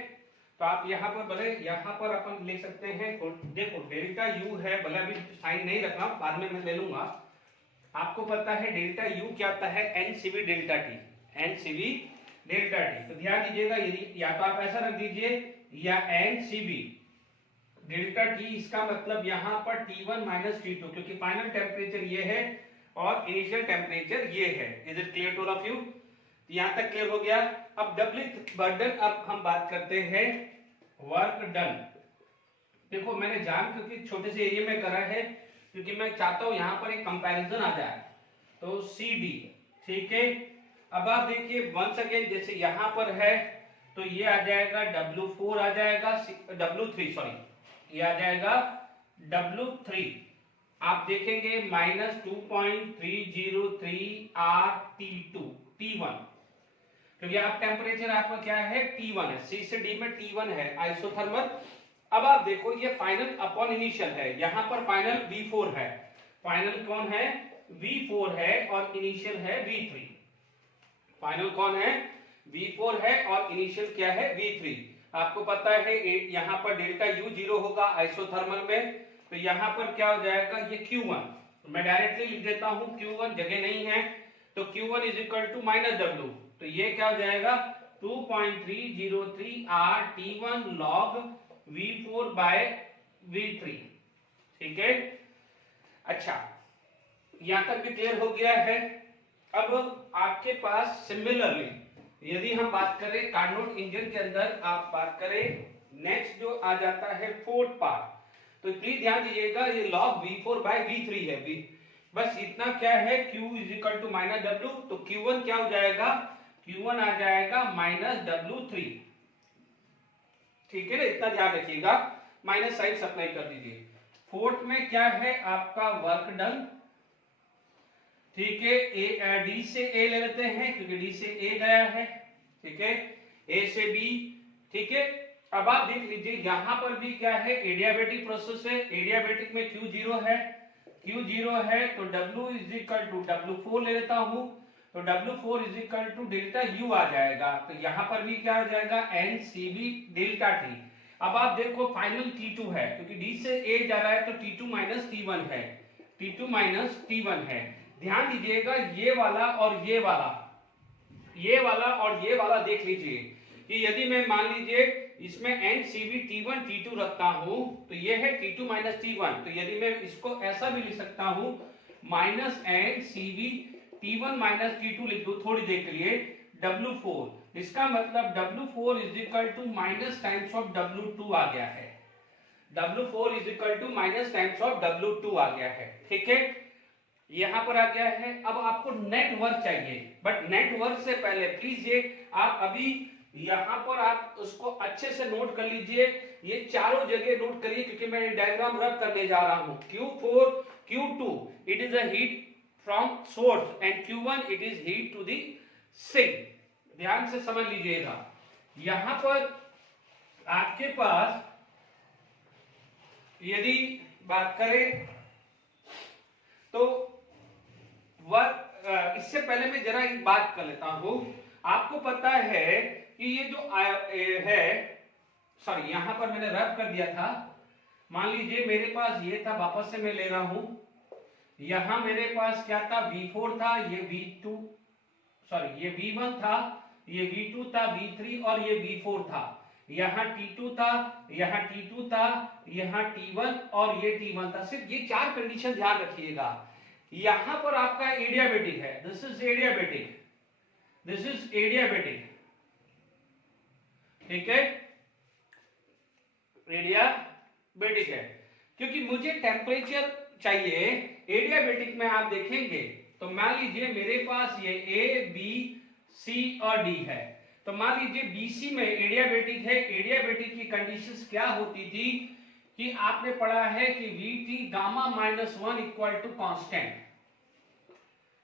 तो आप यहां पर भले यहां पर अपन ले सकते हैं, देखो डेल्टा U है, भले अभी साइन नहीं रखना, बाद में मैं ले लूंगा। आपको पता है डेल्टा U क्या आता है, NCV delta T, NCV delta T। तो ध्यान दीजिएगा, या तो आप ऐसा रख दीजिए या NCV डेल्टा T, इसका मतलब यहां पर T1 माइनस T2, क्योंकि फाइनल टेम्परेचर ये है और इनिशियल टेम्परेचर ये है। Is it clear to all of you? यहां तक क्लियर हो गया। अब डब्ल्यू बर्डन, अब हम बात करते हैं वर्क डन। देखो मैंने जान क्योंकि छोटे से एरिया में करा है, क्योंकि मैं चाहता हूं यहां पर एक कंपैरिजन आ जाए, तो CD, ठीक है। अब आप देखिए वंस अगेन, जैसे यहां पर है तो ये आ जाएगा W4 आ जाएगा, W3 सॉरी, ये आ जाएगा W3। आप देखेंगे -2.303 RT2 T1, क्योंकि आप टेम्परेचर आपका क्या है, T1 है, C से D में T1 है आइसोथर्मल। अब आप देखो ये फाइनल अपॉन इनिशियल है, यहां पर फाइनल V4 है, फाइनल कौन है, V4 है और इनिशियल है V3। फाइनल कौन है, V4 है और इनिशियल क्या है, V3। आपको पता है यहां पर डेल्टा U 0 होगा आइसोथर्मल में, तो यहां पर क्या हो जाएगा, ये Q1, तो मैं डायरेक्टली लिख देता हूं Q1, जगह नहीं है तो Q1 is equal to minus W, तो ये क्या हो जाएगा 2.303 RT1 log V4 bye V3, ठीक है। अच्छा, यहां तक भी क्लियर हो गया है। अब आपके पास सिमिलरली यदि हम बात करें कार्नोट इंजन के अंदर, आप बात करें नेक्स्ट जो आ जाता है फोर्थ पार्ट, तो प्लीज ध्यान दीजिएगा ये log V4 बाय V3 है, बस इतना क्या है, Q is equal to minus W, तो Q1 क्या हो जाएगा, Q1 आ जाएगा माइनस W3, ठीक है ना, इतना ध्यान रखिएगा, माइनस साइन सप्लाई कर दीजिए। फोर्थ में क्या है आपका वर्क डन, ठीक है, ए डी से ए ले लेते हैं क्योंकि डी से ए गया है, ठीक है, ए से बी, ठीक है। अब आप देख लीजिए यहां पर भी क्या है, एडियाबेटिक प्रोसेस है, एडियाबेटिक में Q0 है, Q0 है तो W is equal to W4 ले लेता हूं, तो W4 is equal to delta U आ जाएगा, तो यहां पर भी क्या आ जाएगा NCB डेल्टा T। अब आप देखो फाइनल T2 है क्योंकि D से A जा रहा है तो T2 माइनस T1 है, T2 माइनस T1 है। ध्यान दीजिएगा ये वाला और ये वाला, ये वाला और ये वाला देख लीजिए कि यदि मैं मान लीजिए इसमें NCB T1 T2 रखता हूं तो ये है T2 माइनस T1, तो यदि मैं इसको ऐसा भी लिख सकता हूं minus NCB T1 minus T2 लिख दो थोड़ी देर के लिए W4, इसका मतलब W4 is equal to minus times of W2 आ गया है, W4 is equal to minus times of W2 आ गया है, ठीक है, यहां पर आ गया है। अब आपको नेट वर्क चाहिए, बट नेट वर्क से पहले प्लीज ये आप अभी यहां पर आप उसको अच्छे से नोट कर लीजिए, ये चारों जगह नोट करिए क्योंकि मैं डायग्राम रब करने जा रहा हूं। Q4 Q2 it is a heat from source and Q1 it is heat to the sink, ध्यान से समझ लीजिएगा। यहां पर आपके पास यदि बात करें तो इससे पहले मैं जरा एक बात कर लेता हूं, आपको पता है कि ये जो है, सॉरी यहां पर मैंने रब कर दिया था, मान लीजिए मेरे पास ये था, वापस से मैं ले रहा हूं, यहां मेरे पास क्या था V4 था, ये V2 सॉरी ये V1 था, ये V2 था, V3 और ये V4 था, यहाँ T2 था, यहाँ T2 था, यहाँ T1 और ये T1 था। सिर्फ ये चार कंडीशन ध्यान रखिएगा। यहां पर आपका एडियाबेटिक है, this is adiabatic, this is adiabatic, ठीक है, एडियाबेटिक है क्योंकि मुझे टेम्परेचर चाहिए। एडियाबेटिक में आप देखेंगे तो मान लीजिए मेरे पास ये A B C और D है, तो मान लीजिए BC में एडियाबेटिक है, एडियाबेटिक की कंडीशंस क्या होती थी कि आपने पढ़ा है कि VT gamma minus 1 equal to constant,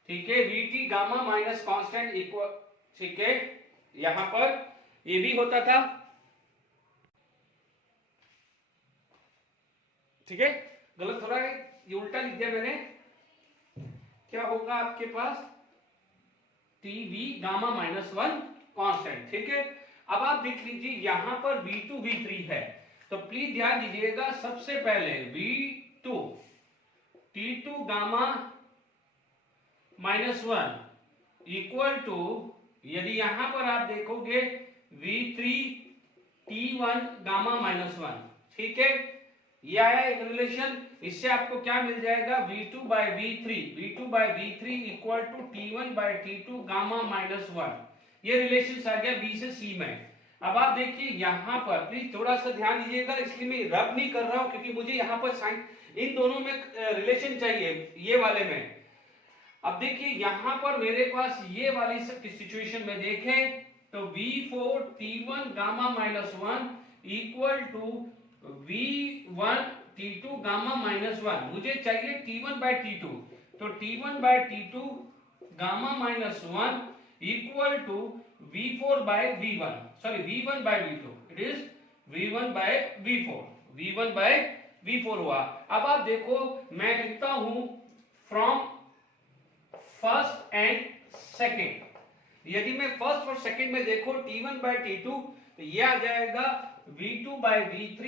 ठीक है, VT gamma minus constant equal, ठीक है, यहां पर ये भी होता था, ठीक है, गलत हो रहा है, ये उल्टा लिख दिया मैंने, क्या होगा आपके पास TV गामा माइनस 1 कांस्टेंट, ठीक है। अब आप देख लीजिए यहां पर V2 V3 है, तो प्लीज ध्यान दीजिएगा, सबसे पहले V2 T2 gamma minus 1 equal to, यदि यहां पर आप देखोगे V3 T1 गामा माइनस 1, ठीक है, यह आया एक रिलेशन, इससे आपको क्या मिल जाएगा V2 by V3, V2 by V3 equal to T1 by T2 gamma minus 1, ये रिलेशन आ गया B से C में। अब आप देखिए यहां पर प्लीज थोड़ा सा ध्यान दीजिएगा, इसलिए मैं रब नहीं कर रहा हूं क्योंकि मुझे यहां पर साइन इन दोनों में रिलेशन चाहिए, ये वाले में। अब देखिए यहां पर मेरे पास ये वाली सिचुएशन में देखें तो V4 T1 gamma minus 1 equal to V1 T2 gamma minus 1, मुझे चाहिए T1 बाय T2, तो T1 by T2 gamma minus 1 equal to V4 by V1, sorry V1 by V2, it is V1 by V4, V1 by V4 हुआ। अब आप देखो मैं लिखता हूं फ्रॉम फर्स्ट एंड सेकेंड, यदि मैं फर्स्ट और सेकेंड में देखो T1 बाय T2 तो ये आ जाएगा V2 by V3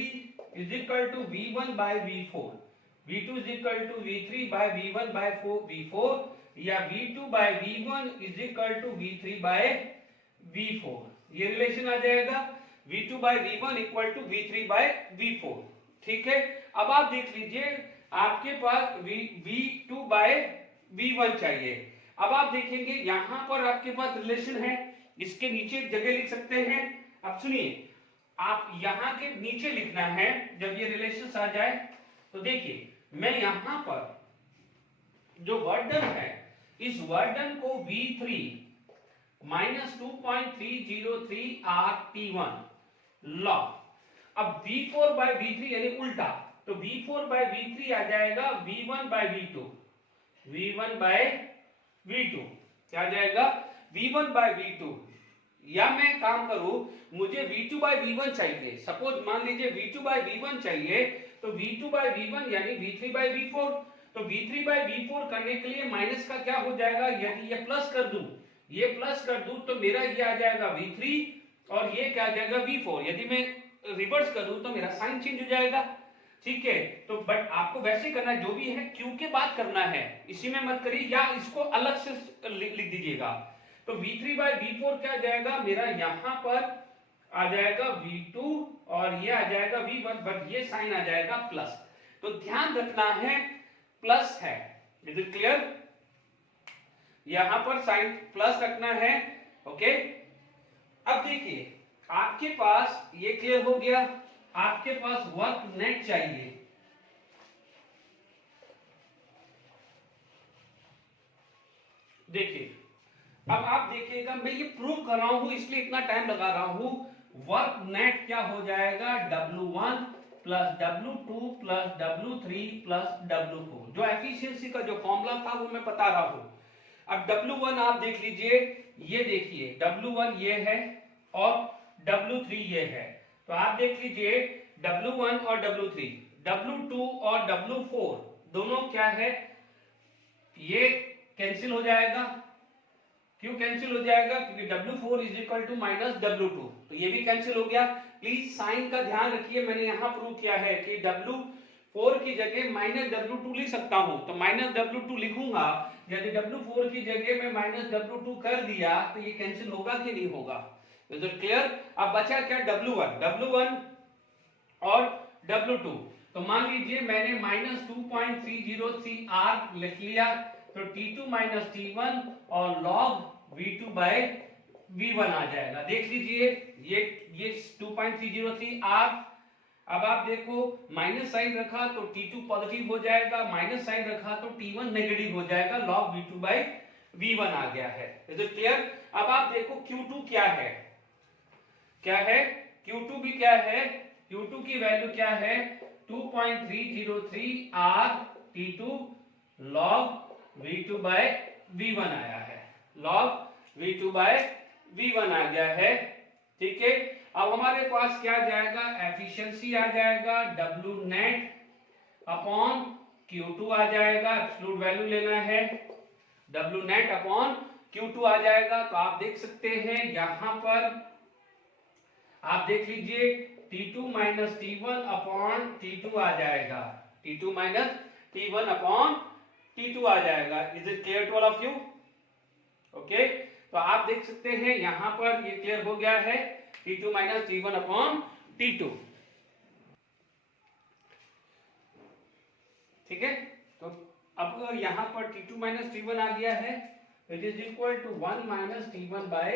is equal to V1 by V4, V2 is equal to V3 by V1 by V4, या V2 by V1 is equal to V3 by V4, ये रिलेशन आ जाएगा V2 by V1 equal to V3 by V4, ठीक है। अब आप देख लीजिए आपके पास V2 बाय V1 चाहिए। अब आप देखेंगे यहां पर आपके पास रिलेशन है, इसके नीचे एक जगह लिख सकते हैं। अब सुनिए, आप यहां के नीचे लिखना है जब ये रिलेशन आ जाए, तो देखिए मैं यहां पर जो वर्क डन है इस वर्क डन को V3 माइनस 2.303 RT1 लॉग, अब V4 by V3 यानी उल्टा, तो V4 by V3 आ जाएगा V1 by V2, V1 by V2 क्या आ जाएगा V1 by V2। या मैं काम करूं, मुझे V2 by V1 चाहिए, सपोज मान लीजिए V2 by V1 चाहिए, तो V2 by V1 यानी V3 by V4। तो V3 by V4 करने के लिए माइनस का क्या हो जाएगा, यदि ये प्लस कर दूं, ये प्लस कर दूं तो मेरा ये आ जाएगा V3 और ये क्या आ जाएगा V4। यदि मैं रिवर्स कर दूं तो मेरा साइन चेंज हो जाएगा, ठीक है। तो बट आपको वैसे करना है, जो भी है क्यू के बाद करना है, इसी में मत करिए या इसको अलग से लिख दीजिएगा। तो V3 by V4 क्या आ जाएगा मेरा, यहां पर आ जाएगा V2 और ये आ जाएगा V1, बट ये साइन आ जाएगा प्लस। तो ध्यान रखना है प्लस है, इज इट क्लियर? यहां पर साइन प्लस रखना है, ओके। अब देखिए आपके पास ये क्लियर हो गया, आपके पास वर्क नेट चाहिए। देखिए अब आप देखिएगा, मैं ये प्रूव कर रहा हूं इसलिए इतना टाइम लगा रहा हूं। वर्क नेट क्या हो जाएगा, W1 plus W2 plus W3 plus W4। जो एफिशिएंसी का जो फॉर्मूला था वो मैं बता रहा हूं। अब W1 आप देख लीजिए, ये देखिए W1 ये है और W3 ये है, तो आप देख लीजिए W1 और W3, W2 और W4 दोनों क्या है, ये कैंसिल हो जाएगा। क्यों कैंसिल हो जाएगा, क्योंकि W4 is equal to minus W2, तो ये भी कैंसिल हो गया। प्लीज साइन का ध्यान रखिए, मैंने यहां प्रूव किया है कि W4 की जगह माइनस W2 लिख सकता हूं, तो माइनस W2 लिखूंगा। यदि W4 की जगह में माइनस W2 कर दिया तो ये कैंसिल होगा कि नहीं होगा, इज इट क्लियर? अब बचा क्या, W1 और W2। तो मान लीजिए मैंने माइनस 2.303 R लिख लिया, तो T2 माइनस T1 और log V2 बाय V1 आ जाएगा। देख लीजिए ये 2.303 R। अब आप देखो माइनस साइन रखा तो T2 पॉजिटिव हो जाएगा, माइनस साइन रखा तो T1 नेगेटिव हो जाएगा, log V2 बाय V1 आ गया है। Is it clear? अब आप देखो Q2 क्या है, क्या है Q2 भी क्या है, Q2 की वैल्यू क्या है 2.303 R T2 log V2 by V1 आया है, log V2 बाय V1 आ गया है, ठीक है। अब हमारे पास क्या जाएगा, एफिशिएंसी आ जाएगा W नेट अपॉन Q2 आ जाएगा, एब्सोल्यूट वैल्यू लेना है, W नेट अपॉन Q2 आ जाएगा। तो आप देख सकते हैं यहां पर आप देख लीजिए T2 minus T1 upon T2 आ जाएगा, T2 minus T1 upon T2 आ जाएगा। Is it clear to all of you? Okay, तो आप देख सकते हैं यहां पर ये क्लियर हो गया है, T2 minus T1 upon T2, ठीक है। तो अब यहां पर T2 माइनस T1 आ गया है, it is equal to 1 minus T1 by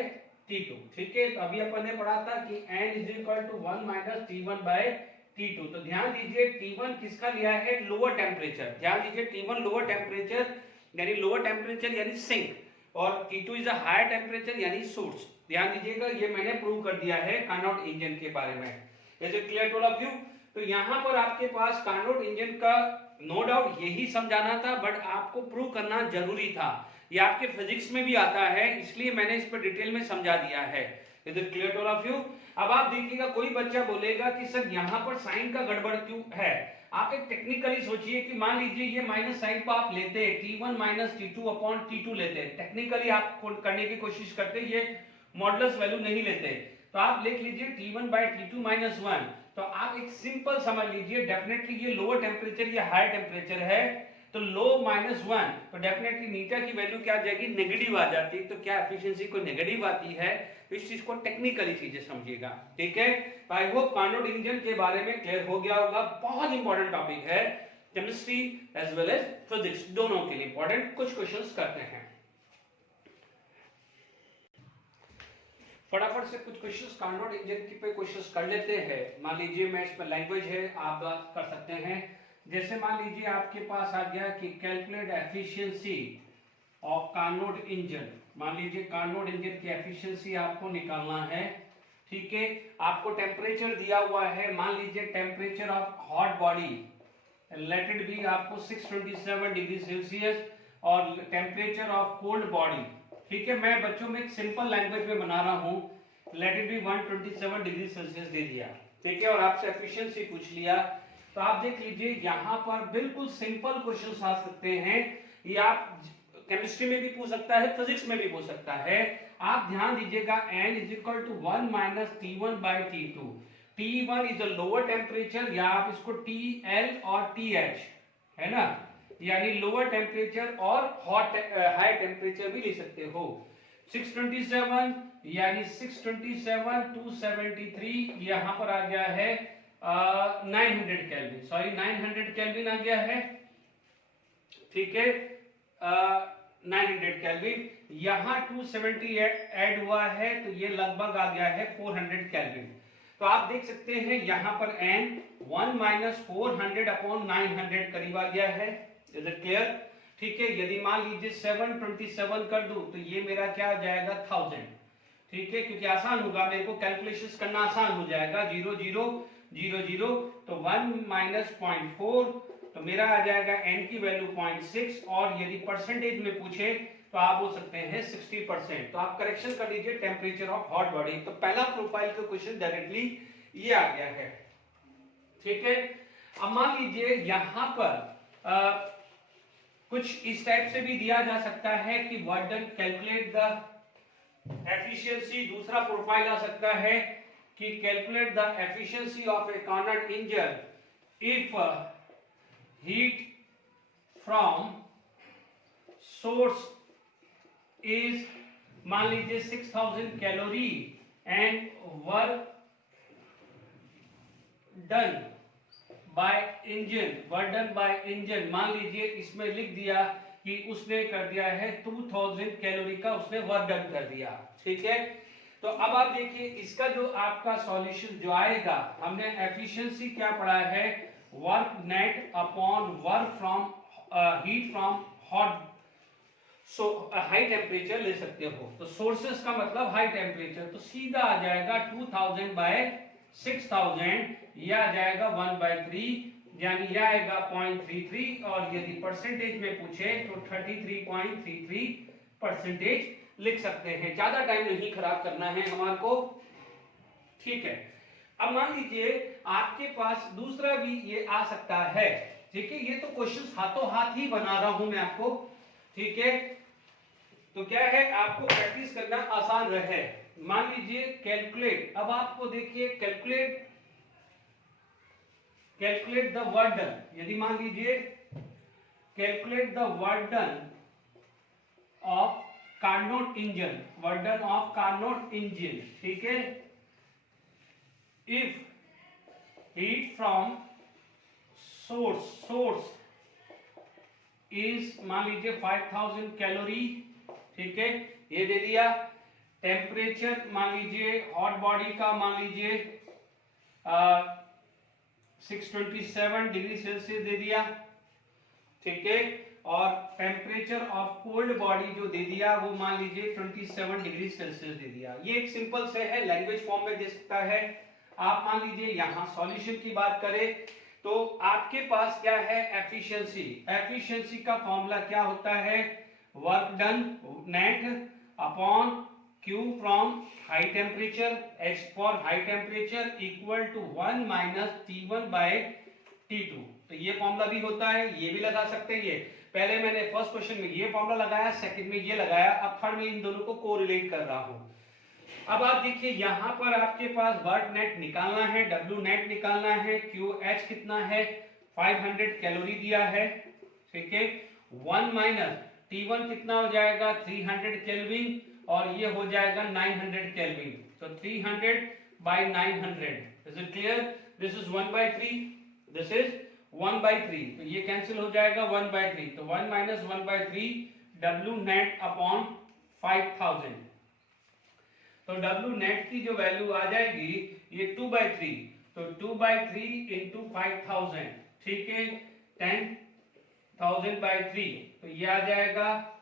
T2, ठीक है। तो अभी अपन ने पढ़ा था कि n is equal to 1 minus T1 by T2। तो ध्यान दीजिए T1 किसका लिया है, लोअर टेम्परेचर। ध्यान दीजिए T1 लोअर टेम्परेचर यानी सिंक, और T2 is a higher temperature यानी सोर्स। ध्यान दीजिएगा, ये मैंने प्रूव कर दिया है कार्नोट इंजन के बारे में। Is it clear to all of you? तो यहां पर आपके पास कार्नोट इंजन का नो डाउट यही समझाना था, बट आपको प्रूव करना जरूरी था। ये आपके फिजिक्स में भी आता है, इसलिए मैंने इस पर डिटेल में समझा दिया है। Is it clear to all of you? अब आप देखिएगा, कोई बच्चा बोलेगा कि सर यहाँ पर साइन का गड़बड़ क्यों है। आप एक टेक्निकली सोचिए कि मान लीजिए ये माइनस साइन को आप लेते हैं T1 minus T2 upon T2 लेते हैं, टेक्निकली आप करने की कोशिश करते हैं, ये मॉडुलस वैल्यू नहीं लेते। तो आप लिख लीजिए T1 बाय T2 माइनस 1। तो आप एक सिंपल समझ लीजिए, डेफिनेटली ये लोअर टेम्परेचर, ये हायर टेम्परेचर है, तो लो माइनस 1, तो डेफिनेटली नीटा की वैल्यू क्या आ जाएगी, नेगेटिव आ जाती है। तो क्या एफिशिएंसी को नेगेटिव आती है, तो इस चीज को टेक्निकली चीजें समझिएगा, ठीक है। तो आई होप कार्नोट इंजन के बारे में क्लियर हो गया होगा। बहुत इंपॉर्टेंट टॉपिक है, chemistry as well as physics दोनों के लिए इंपॉर्टेंट। कुछ क्वेश्चंस करते हैं फटाफट से, कुछ क्वेश्चंस कार्नोट इंजन की पे क्वेश्चंस कर लेते हैं। मान लीजिए मैं इसमें लैंग्वेज है, आप बात कर सकते हैं। जैसे मान लीजिए आपके पास आ गया कि calculate efficiency of Carnot engine. मान लीजिए कार्नोट इंजन की एफिशिएंसी आपको निकालना है, ठीक है, आपको टेम्परेचर दिया हुआ है, मान लीजिए temperature of hot body late it B आपको 627 डिग्री सेल्सियस और टेम्परेचर ऑफ कोल्ड बॉडी, ठीक है, मैं बच्चों में एक सिंपल लैंग्वेज में बना रहा हूं, let it be 127 degree Celsius दे दिया, ठीक है, और आपसे एफिशिएंसी पूछ लिया। तो आप देख लीजिए यहाँ पर बिल्कुल सिंपल क्वेश्चन आ सकते हैं, ये आप केमिस्ट्री में भी पूछ सकता है, फिजिक्स में भी पूछ सकता है। आप ध्यान दीजिएगा n is equal to 1 minus T1 by T2। T1 is a lower temperature, या आप इसको TL और TH है ना, यानी लोअर टेम्परेचर और हॉट हाई टेम्परेचर भी ले सकते हो। 627 यानी 627 273 यहाँ पर आ गया है 900 केल्विन, सॉरी 900 केल्विन आ गया है, ठीक है, 900 केल्विन, यहाँ 270 ऐड हुआ है तो ये लगभग आ गया है 400 केल्विन। तो आप देख सकते हैं यहाँ पर n 1 माइनस 400 अपॉन 900 करीब आ गया है, इज इट क्लियर, ठीक है। यदि मान लीजिए 727 कर दूं तो ये मेरा क्या हो जाएगा 1000, ठीक है, क्योंकि आसान होगा, मेरे को कैलकुलेशंस करना आसान हो जाएगा, 0 0 0 0 तो 1 माइनस 0.4 तो मेरा आ जाएगा n की वैल्यू 0.6, और यदि परसेंटेज में पूछे तो आप बोल सकते हैं 60%। तो आप करेक्शन कर लीजिए टेम्परेचर ऑफ हॉट बॉडी। तो पहला प्रोफाइल का क्वेश्चन डायरेक्टली ये आ गया है, ठीक है। अब मान लीजिए यहां पर कुछ इस टाइप से भी दिया जा सकता है कि what done calculate the efficiency, दूसरा प्रोफाइल आ सकता है कि calculate the efficiency of A Carnot engine if heat from source is मान लीजिए 6000 calorie and work done by engine, work done by engine, मान लीजिए इसमें लिख दिया कि उसने कर दिया है 2000 कैलोरी का उसने वर्क डन कर दिया, ठीक है। तो अब आप देखिए इसका जो आपका सॉल्यूशन जो आएगा, हमने एफिशिएंसी क्या पढ़ा है, work net upon work from heat from hot, so high temperature ले सकते हो, तो सोर्सेस का मतलब हाई टेम्परेचर, तो सीधा आ जाएगा 2000 बाय 6000, यह आ जाएगा 1/3, यानी यह आएगा 0.33, और यदि परसेंटेज में पूछे तो 33.33 परसेंटेज लिख सकते हैं। ज्यादा टाइम नहीं खराब करना है हमारे को, ठीक है। अब मान लीजिए आपके पास दूसरा भी ये आ सकता है, ठीक है, ये तो क्वेश्चन हाथों हाथ ही बना रहा हूं मैं आपको, ठीक है, तो क्या है आपको प्रैक्टिस करना आसान रहे। मान लीजिए कैलकुलेट, अब आपको देखिए कैलकुलेट द वर्क डन, यदि मान लीजिए calculate the work done of Carnot engine, work done of Carnot engine, ठीक है, if heat from source is मान लीजिए 5000 कैलोरी, ठीक है, ये दे दिया। टेम्परेचर मान लीजिए हॉट बॉडी का मान लीजिए 627 डिग्री सेल्सियस दे दिया, ठीक है, और टेम्परेचर ऑफ कोल्ड बॉडी जो दे दिया वो मान लीजिए 27 डिग्री सेल्सियस दे दिया। ये एक सिंपल से है, लैंग्वेज फॉर्म में दे सकता है। आप मान लीजिए यहां सॉल्यूशन की बात करें तो आपके पास क्या है एफिशिएंसी, एफिशिएंसी का फॉर्मूला क्या होता है, work done net upon Q from high temperature, H for high temperature equal to 1 minus T1 by T2। तो ये फॉर्मूला भी होता है, ये भी लगा सकते हैं। ये पहले मैंने फर्स्ट क्वेश्चन में ये फॉर्मूला लगाया, सेकंड में ये लगाया, अब थर्ड में इन दोनों को कोरिलेट कर रहा हूं। अब आप देखिए यहां पर आपके पास वर्क नेट निकालना है, W नेट निकालना है, QH कितना है 500 कैलोरी दिया है, ठीक है, 1 माइनस T1 कितना हो जाएगा 300 केल्विन, और ये हो जाएगा 900 केल्विन, तो 300 by 900, is it clear, this is 1/3, this is 1/3, तो ये कैंसिल हो जाएगा 1/3, तो 1 माइनस 1/3 W नेट अपॉन 5000, तो W नेट की जो वैल्यू आ जाएगी ये 2/3, तो 2/3 इंटू 5000, ठीक है, 10,000/3, तो ये आ जाएगा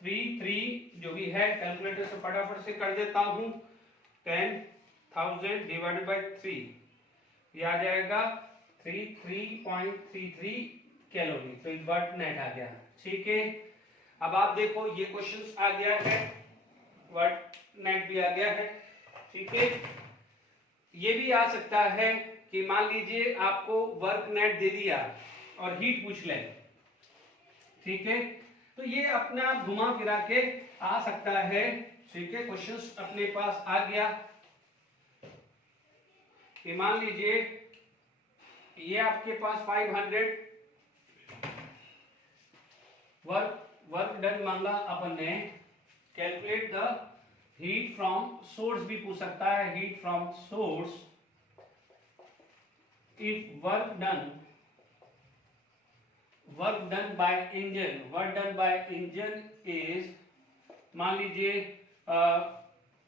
33, जो भी है कैलकुलेटर से फटाफट से कर देता हूं, 10 1000 डिवाइडेड बाय 3, ये आ जाएगा 3.33 कैलोरी। तो वर्क नेट आ गया। ठीक है, अब आप देखो ये क्वेश्चंस आ गया है, वर्क नेट भी आ गया है। ठीक है, ये भी आ सकता है कि मान लीजिए आपको वर्क नेट दे दिया और हीट पूछ ले। ठीक है, तो ये अपने आप घुमा फिरा के आ सकता है। ठीक है, क्वेश्चंस अपने पास आ गया कि मान लीजिए ये आपके पास 500 वर्क डन मांगा अपन ने। Calculate the heat from source भी पूछ सकता है, heat from source if work done by engine is, मान लीजिए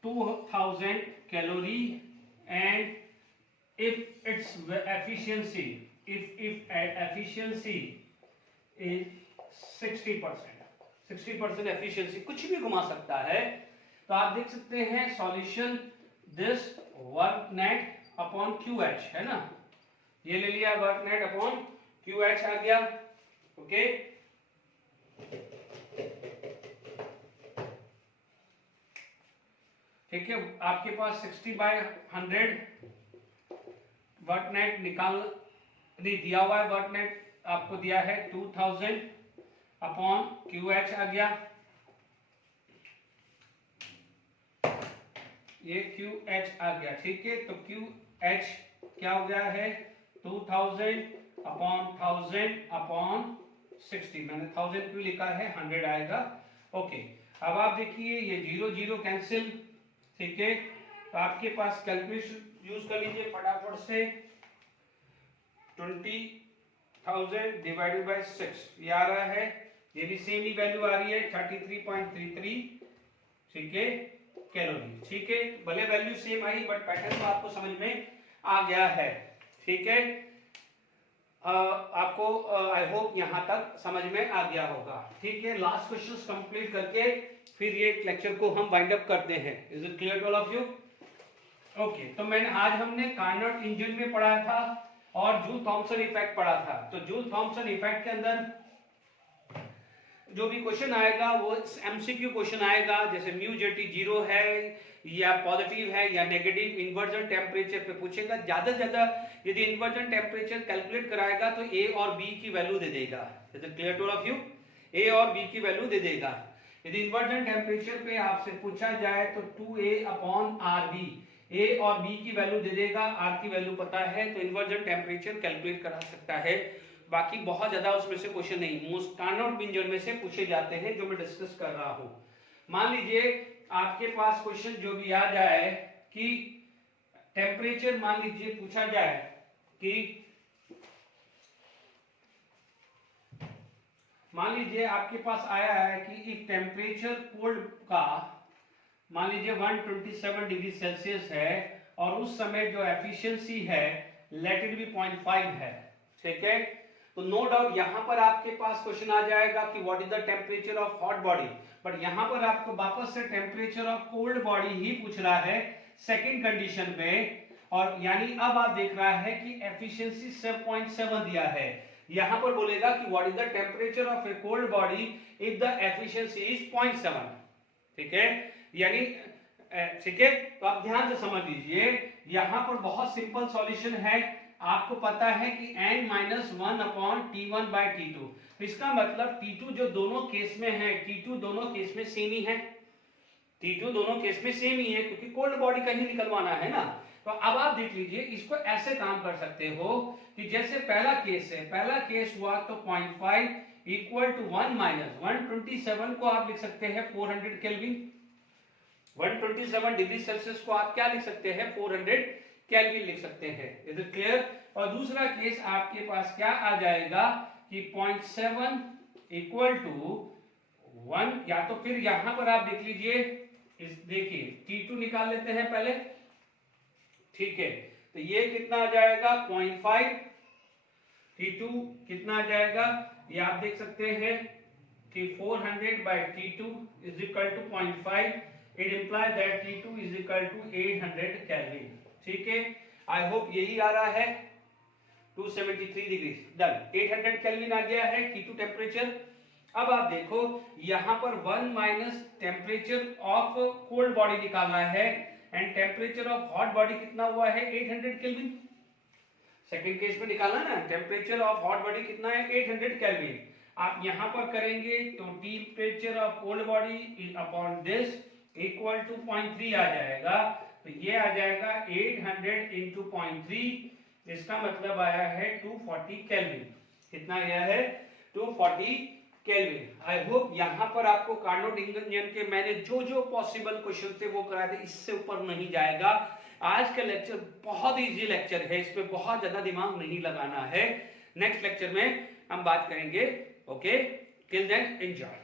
2000 calorie and if its efficiency is 60% efficiency, कुछ भी घुमा सकता है। तो आप देख सकते हैं solution this work net upon QH है ना, ये ले लिया वर्क नेट अपॉन QH आ गया। ओके, ठीक है, आपके पास 60/100 वर्क नेट निकाल नहीं दिया हुआ है, वर्क नेट आपको दिया है 2000 अपॉन QH आ गया, ये QH आ गया। ठीक है, तो QH क्या हो गया है 2000 अपॉन 1000 अपॉन 60, मैंने 1000 क्यों लिखा है, 100 आएगा। ओके, अब आप देखिए ये 0 कैंसिल। ठीक है, तो आपके पास कैलकुलेशन यूज कर लीजिए फटाफट से। 20,000 डिवाइडेड बाय 6 ये आ रहा है, ये भी सेम ही वैल्यू आ रही है 33.33। ठीक है, कैलोरी। ठीक है, भले value same I but pattern तो आपको समझ में आ गया है। ठीक है, आपको आई होप यहां तक समझ में आ गया होगा। ठीक है, लास्ट क्वेश्चंस कंप्लीट करके फिर ये लेक्चर को हम वाइंड अप करते हैं। Is it clear to all of you? Okay, तो मैंने आज हमने कार्नोट इंजन में पढ़ा था और जूल थॉम्सन इफेक्ट पढ़ा था। तो जूल थॉम्सन इफेक्ट के अंदर जो भी क्वेश्चन आएगा वो एमसीक्यू क्वेश्चन आएगा, जैसे म्यू जेटी 0 है या पॉजिटिव है या नेगेटिव, इन्वर्जन टेम्परेचर पे पूछेगा। ज्यादा से ज्यादा यदि इन्वर्जन टेम्परेचर कैलकुलेट कराएगा तो ए और बी की वैल्यू दे देगा। Is it clear to all of you? A और बी की वैल्यू दे देगा। यदि इन्वर्जन टेम्परेचर पे आपसे पूछा जाए तो 2a अपॉन RB, ए और बी की वैल्यू दे देगा, आर की वैल्यू पता है तो इन्वर्जन टेम्परेचर कैलकुलेट करा सकता है। बाकी बहुत ज्यादा उसमें से क्वेश्चन नहीं, मोस्ट कार्नोट इंजन में से पूछे जाते हैं जो मैं डिस्कस कर रहा हूं। मान लीजिए आपके पास क्वेश्चन जो भी आ जाए कि टेम्परेचर, मान लीजिए पूछा जाए कि मान लीजिए आपके पास आया है कि इफ टेम्परेचर कोल्ड का मान लीजिए 127 डिग्री सेल्सियस है और उस समय जो एफिशिएंसी है लेट इट बी 0.5 है। ठीक है, तो नो डाउट यहां पर आपके पास क्वेश्चन आ जाएगा कि what is the temperature of hot body, but यहां पर आपको वापस से टेम्परेचर ऑफ कोल्ड बॉडी ही पूछ रहा है सेकंड कंडीशन में। और यानी अब आप देख रहा है कि एफिशिएंसी 7.7 दिया है, यहां पर बोलेगा कि what is the temperature of A cold body if the efficiency is 0.7। ठीक है, यानी ठीक है, तो आप ध्यान से समझ लीजिए, यहां पर बहुत सिंपल सॉल्यूशन है। आपको पता है कि n-1 upon T1 by T2, इसका मतलब T2 जो दोनों केस में है, T2 दोनों केस में सेम ही है, T2 दोनों केस में सेम ही है क्योंकि कोल्ड बॉडी का ही निकलवाना है ना। तो अब आप देख लीजिए, इसको ऐसे काम कर सकते हो कि जैसे पहला केस है, पहला केस हुआ तो 0.5 इक्वल टू 1 माइनस 127 को आप लिख सकते हैं 400 केल्विन, 127 डिग्री सेल्सियस को आप क्या लिख सकते हैं 400 केल्विन लिख सकते हैं। Is it clear? और दूसरा केस आपके पास क्या आ जाएगा कि 0.7 इक्वल टू 1, या तो फिर यहां पर आप देख लीजिए, इस देखिए T2 निकाल लेते हैं पहले। ठीक है, तो ये कितना आ जाएगा 0.5, T2 कितना आ जाएगा ये आप देख सकते हैं कि 400 by T2 is equal to 0.5, it implies that T2 is equal to 800 Kelvin। ठीक है, आई होप यही आ रहा है। 273 डिग्री डन, 800 केल्विन आ गया है T2 टेम्परेचर। अब आप देखो यहां पर 1 minus temperature of cold body निकालना है and temperature of hot body कितना हुआ है 800 केल्विन। सेकंड केस में निकालना ना, टेम्परेचर ऑफ हॉट बॉडी कितना है 800 केल्विन। आप यहां पर करेंगे तो temperature of cold body is upon this equal to 0.3 आ जाएगा। तो ये आ जाएगा 800 इंटू 0.3, इसका मतलब आया है 240 केल्विन। कितना आया है 240 केल्विन। आई होप यहां पर आपको कार्नोट इंजन के मैंने जो जो पॉसिबल क्वेश्चन थे वो कराए थे, इससे ऊपर नहीं जाएगा। आज का लेक्चर बहुत इजी लेक्चर है, इस पे बहुत ज्यादा दिमाग नहीं लगाना है। नेक्स्ट लेक्चर में हम बात करेंगे। Okay, till then enjoy.